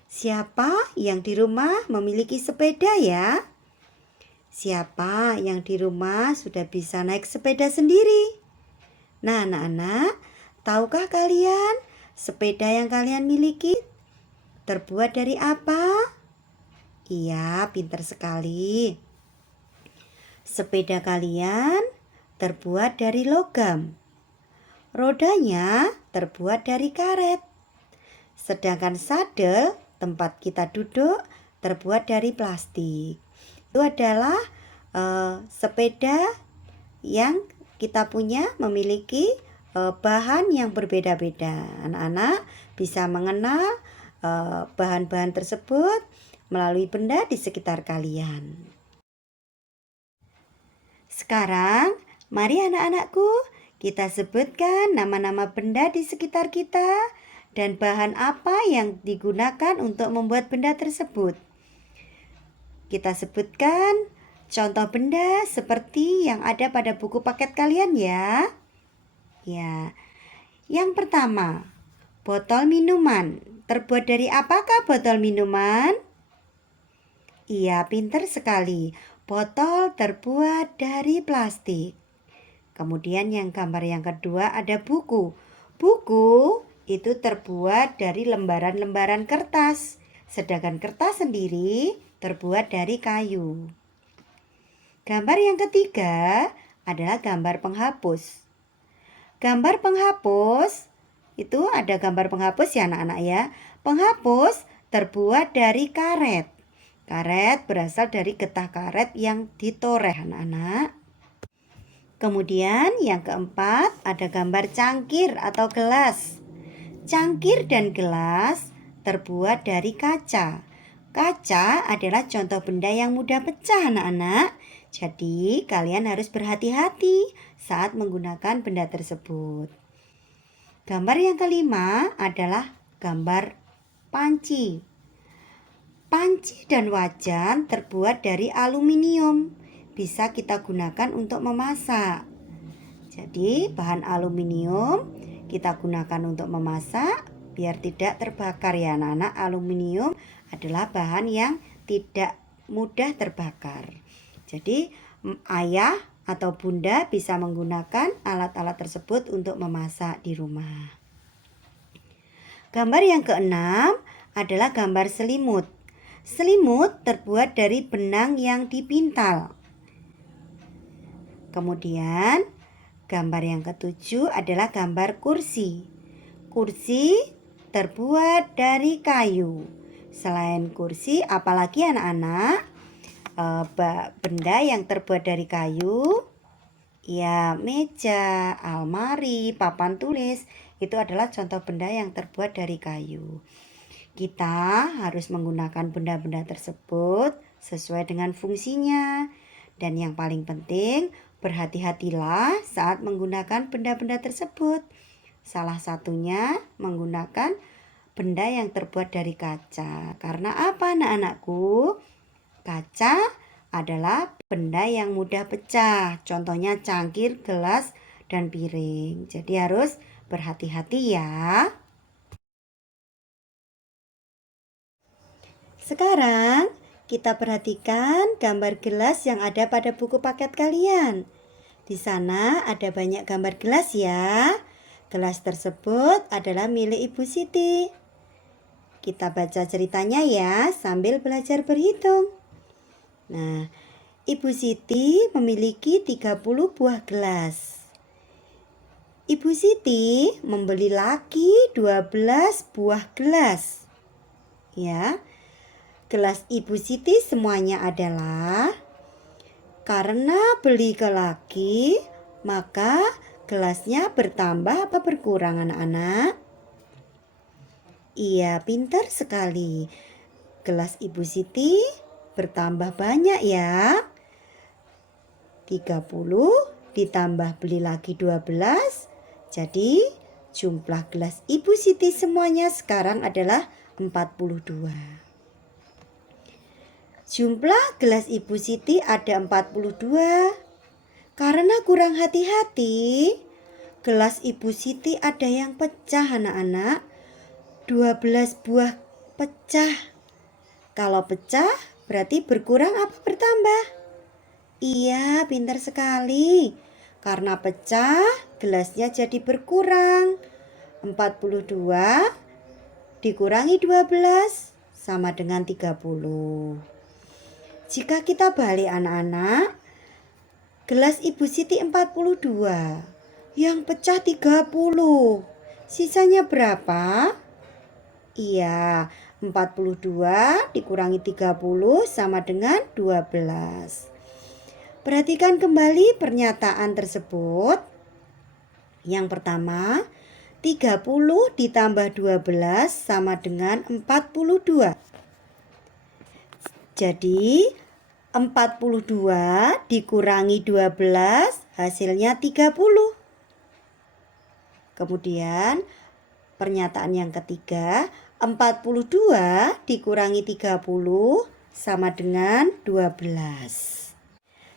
Siapa yang di rumah memiliki sepeda ya? Siapa yang di rumah sudah bisa naik sepeda sendiri? Nah, anak-anak, tahukah kalian sepeda yang kalian miliki terbuat dari apa? Iya, pintar sekali. Sepeda kalian terbuat dari logam. Rodanya terbuat dari karet. Sedangkan sadel tempat kita duduk terbuat dari plastik. Itu adalah sepeda yang kita punya memiliki bahan yang berbeda-beda. Anak-anak bisa mengenal bahan-bahan tersebut melalui benda di sekitar kalian. Sekarang Mari anak-anakku, kita sebutkan nama-nama benda di sekitar kita dan bahan apa yang digunakan untuk membuat benda tersebut. Kita sebutkan contoh benda seperti yang ada pada buku paket kalian ya. Ya. Yang pertama, botol minuman. Terbuat dari apakah botol minuman? Iya, pintar sekali. Botol terbuat dari plastik. Kemudian yang gambar yang kedua ada buku. Buku itu terbuat dari lembaran-lembaran kertas. Sedangkan kertas sendiri terbuat dari kayu. Gambar yang ketiga adalah gambar penghapus. Gambar penghapus itu ada gambar penghapus ya anak-anak ya. Penghapus terbuat dari karet. Karet berasal dari getah karet yang ditoreh anak-anak. Kemudian yang keempat ada gambar cangkir atau gelas. Cangkir dan gelas terbuat dari kaca. Kaca adalah contoh benda yang mudah pecah anak-anak. Jadi kalian harus berhati-hati saat menggunakan benda tersebut. Gambar yang kelima adalah gambar panci. Panci dan wajan terbuat dari aluminium. Bisa kita gunakan untuk memasak. Jadi bahan aluminium kita gunakan untuk memasak biar tidak terbakar ya anak-anak. Aluminium adalah bahan yang tidak mudah terbakar. Jadi ayah atau bunda bisa menggunakan alat-alat tersebut untuk memasak di rumah. Gambar yang keenam adalah gambar selimut. Selimut terbuat dari benang yang dipintal. Kemudian gambar yang ketujuh adalah gambar kursi. Kursi terbuat dari kayu. Selain kursi, apalagi anak-anak? Benda yang terbuat dari kayu, ya meja, almari, papan tulis, itu adalah contoh benda yang terbuat dari kayu. Kita harus menggunakan benda-benda tersebut sesuai dengan fungsinya. Dan yang paling penting, berhati-hatilah saat menggunakan benda-benda tersebut. Salah satunya menggunakan benda yang terbuat dari kaca. Karena apa anak-anakku? Kaca adalah benda yang mudah pecah. Contohnya cangkir, gelas, dan piring. Jadi harus berhati-hati ya. Sekarang kita perhatikan gambar gelas yang ada pada buku paket kalian. Di sana ada banyak gambar gelas ya. Gelas tersebut adalah milik Ibu Siti. Kita baca ceritanya ya sambil belajar berhitung. Nah, Ibu Siti memiliki 30 buah gelas. Ibu Siti membeli lagi 12 buah gelas. Ya, gelas Ibu Siti semuanya adalah karena beli ke lagi, maka gelasnya bertambah apa berkurang anak-anak? Iya, pintar sekali. Gelas Ibu Siti bertambah banyak ya. 30 ditambah beli lagi 12. Jadi jumlah gelas Ibu Siti semuanya sekarang adalah 42. Jumlah gelas Ibu Siti ada 42. Karena kurang hati-hati, gelas Ibu Siti ada yang pecah anak-anak. 12 buah pecah. Kalau pecah berarti berkurang apa bertambah? Iya, pintar sekali. Karena pecah, gelasnya jadi berkurang. 42 dikurangi 12 sama dengan 30. Jika kita balik anak-anak, gelas Ibu Siti 42, yang pecah 30. Sisanya berapa? Iya, 42 dikurangi 30 sama dengan 12. Perhatikan kembali pernyataan tersebut. Yang pertama, 30 ditambah 12 sama dengan 42. Jadi, 42 dikurangi 12 hasilnya 30. Kemudian pernyataan yang ketiga, 42 dikurangi 30 sama dengan 12.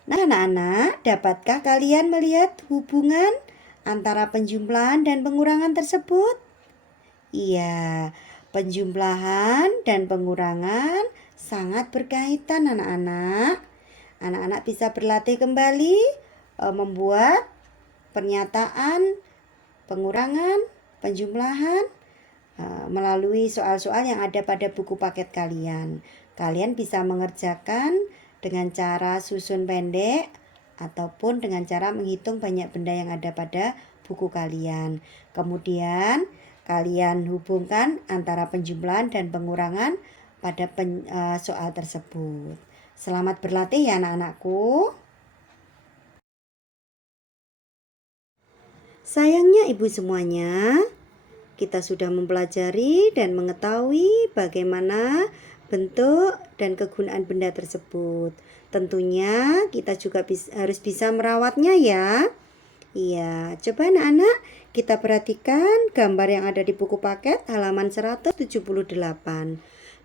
Nah anak-anak, dapatkah kalian melihat hubungan antara penjumlahan dan pengurangan tersebut? Iya, penjumlahan dan pengurangan sangat berkaitan anak-anak. Anak-anak bisa berlatih kembali membuat pernyataan pengurangan, penjumlahan melalui soal-soal yang ada pada buku paket kalian. Kalian bisa mengerjakan dengan cara susun pendek ataupun dengan cara menghitung banyak benda yang ada pada buku kalian. Kemudian kalian hubungkan antara penjumlahan dan pengurangan pada soal tersebut. Selamat berlatih ya anak-anakku. Sayangnya ibu semuanya, kita sudah mempelajari dan mengetahui bagaimana bentuk dan kegunaan benda tersebut. Tentunya kita juga harus bisa merawatnya ya. Iya, coba anak-anak kita perhatikan gambar yang ada di buku paket halaman 178.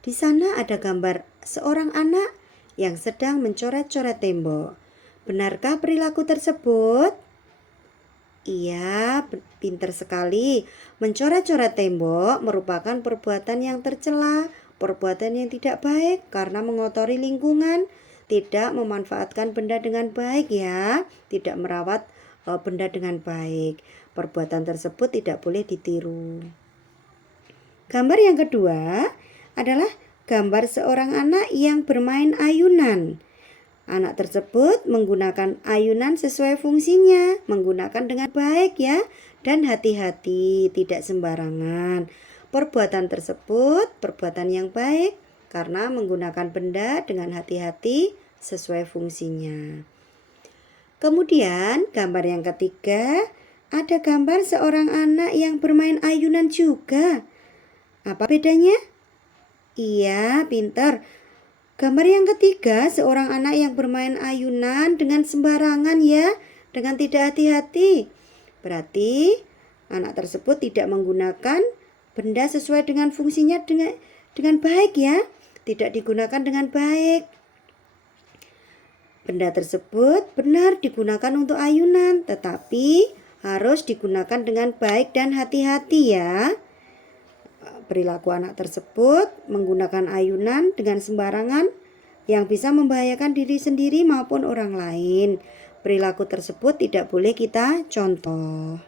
Di sana ada gambar seorang anak yang sedang mencoret-coret tembok. Benarkah perilaku tersebut? Iya, pintar sekali. Mencoret-coret tembok merupakan perbuatan yang tercela, perbuatan yang tidak baik karena mengotori lingkungan, tidak memanfaatkan benda dengan baik ya, tidak merawat benda dengan baik. Perbuatan tersebut tidak boleh ditiru. Gambar yang kedua adalah gambar seorang anak yang bermain ayunan. Anak tersebut menggunakan ayunan sesuai fungsinya, menggunakan dengan baik ya, dan hati-hati, tidak sembarangan. Perbuatan tersebut perbuatan yang baik karena menggunakan benda dengan hati-hati sesuai fungsinya. Kemudian gambar yang ketiga, ada gambar seorang anak yang bermain ayunan juga. Apa bedanya? Iya, pintar. Gambar yang ketiga, seorang anak yang bermain ayunan dengan sembarangan ya, dengan tidak hati-hati. Berarti anak tersebut tidak menggunakan benda sesuai dengan fungsinya dengan baik ya, tidak digunakan dengan baik. Benda tersebut benar digunakan untuk ayunan, tetapi harus digunakan dengan baik dan hati-hati ya. Perilaku anak tersebut menggunakan ayunan dengan sembarangan yang bisa membahayakan diri sendiri maupun orang lain. Perilaku tersebut tidak boleh kita contoh.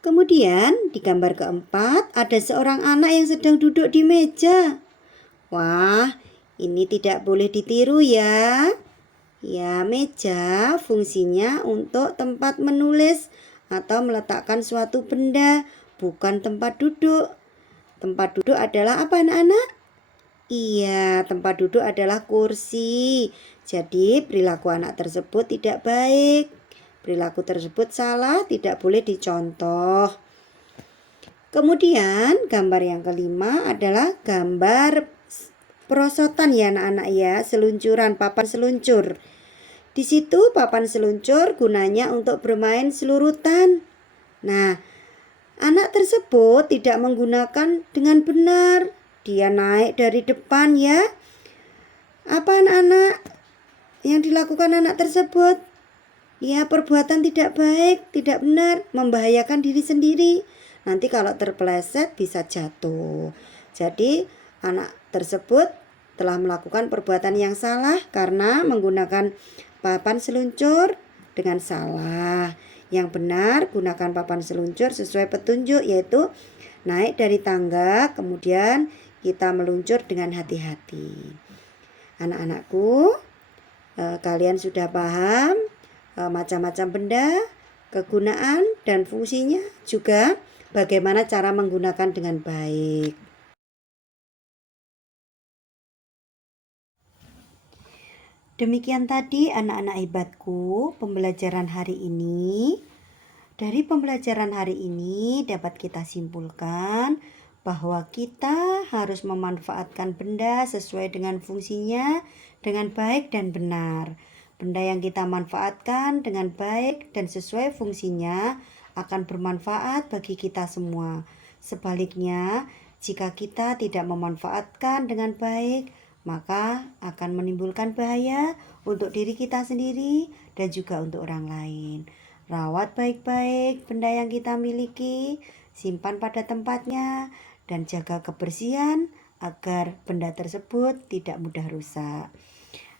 Kemudian di gambar keempat ada seorang anak yang sedang duduk di meja. Wah, ini tidak boleh ditiru ya. Ya, meja fungsinya untuk tempat menulis atau meletakkan suatu benda, bukan tempat duduk. Tempat duduk adalah apa anak-anak? Iya, tempat duduk adalah kursi. Jadi perilaku anak tersebut tidak baik. Perilaku tersebut salah, tidak boleh dicontoh. Kemudian gambar yang kelima adalah gambar perosotan ya anak-anak ya, seluncuran, papan seluncur. Di situ papan seluncur gunanya untuk bermain selurutan. Nah, anak tersebut tidak menggunakan dengan benar. Dia naik dari depan ya. Apa anak-anak yang dilakukan anak tersebut? Ya, perbuatan tidak baik, tidak benar, membahayakan diri sendiri. Nanti kalau terpeleset bisa jatuh. Jadi anak tersebut telah melakukan perbuatan yang salah karena menggunakan papan seluncur dengan salah. Yang benar gunakan papan seluncur sesuai petunjuk, yaitu naik dari tangga kemudian kita meluncur dengan hati-hati. Anak-anakku, kalian sudah paham macam-macam benda, kegunaan dan fungsinya, juga bagaimana cara menggunakan dengan baik. Demikian tadi anak-anak hebatku pembelajaran hari ini. Dari pembelajaran hari ini dapat kita simpulkan bahwa kita harus memanfaatkan benda sesuai dengan fungsinya dengan baik dan benar. Benda yang kita manfaatkan dengan baik dan sesuai fungsinya akan bermanfaat bagi kita semua. Sebaliknya, jika kita tidak memanfaatkan dengan baik, maka akan menimbulkan bahaya untuk diri kita sendiri dan juga untuk orang lain. Rawat baik-baik benda yang kita miliki, simpan pada tempatnya, dan jaga kebersihan agar benda tersebut tidak mudah rusak.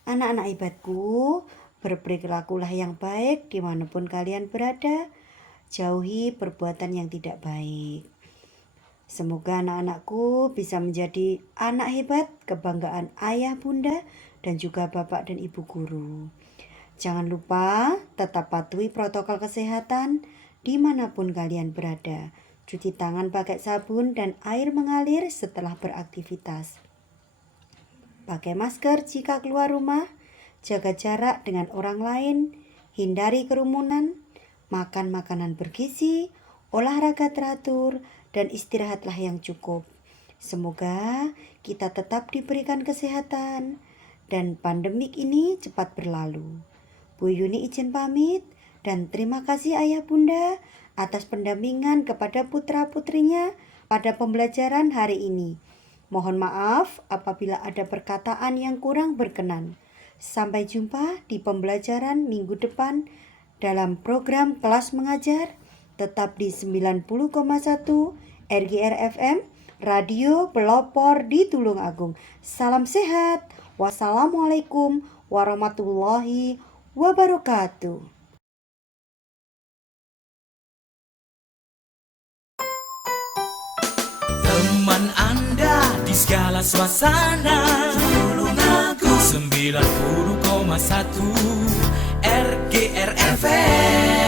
Anak-anak hebatku, berperilakulah yang baik dimanapun kalian berada, jauhi perbuatan yang tidak baik. Semoga anak-anakku bisa menjadi anak hebat, kebanggaan ayah, bunda, dan juga bapak dan ibu guru. Jangan lupa tetap patuhi protokol kesehatan dimanapun kalian berada. Cuci tangan pakai sabun dan air mengalir setelah beraktivitas. Pakai masker jika keluar rumah, jaga jarak dengan orang lain, hindari kerumunan, makan makanan bergizi, olahraga teratur, dan istirahatlah yang cukup. Semoga kita tetap diberikan kesehatan dan pandemik ini cepat berlalu. Bu Yuni izin pamit dan terima kasih ayah bunda atas pendampingan kepada putra-putrinya pada pembelajaran hari ini. Mohon maaf apabila ada perkataan yang kurang berkenan. Sampai jumpa di pembelajaran minggu depan dalam program kelas mengajar, tetap di 90,1 RGR FM, Radio Pelopor di Tulungagung. Salam sehat. Wassalamualaikum warahmatullahi wabarakatuh. Teman Anda di segala suasana, Tulungagung 90,1 RGR FM.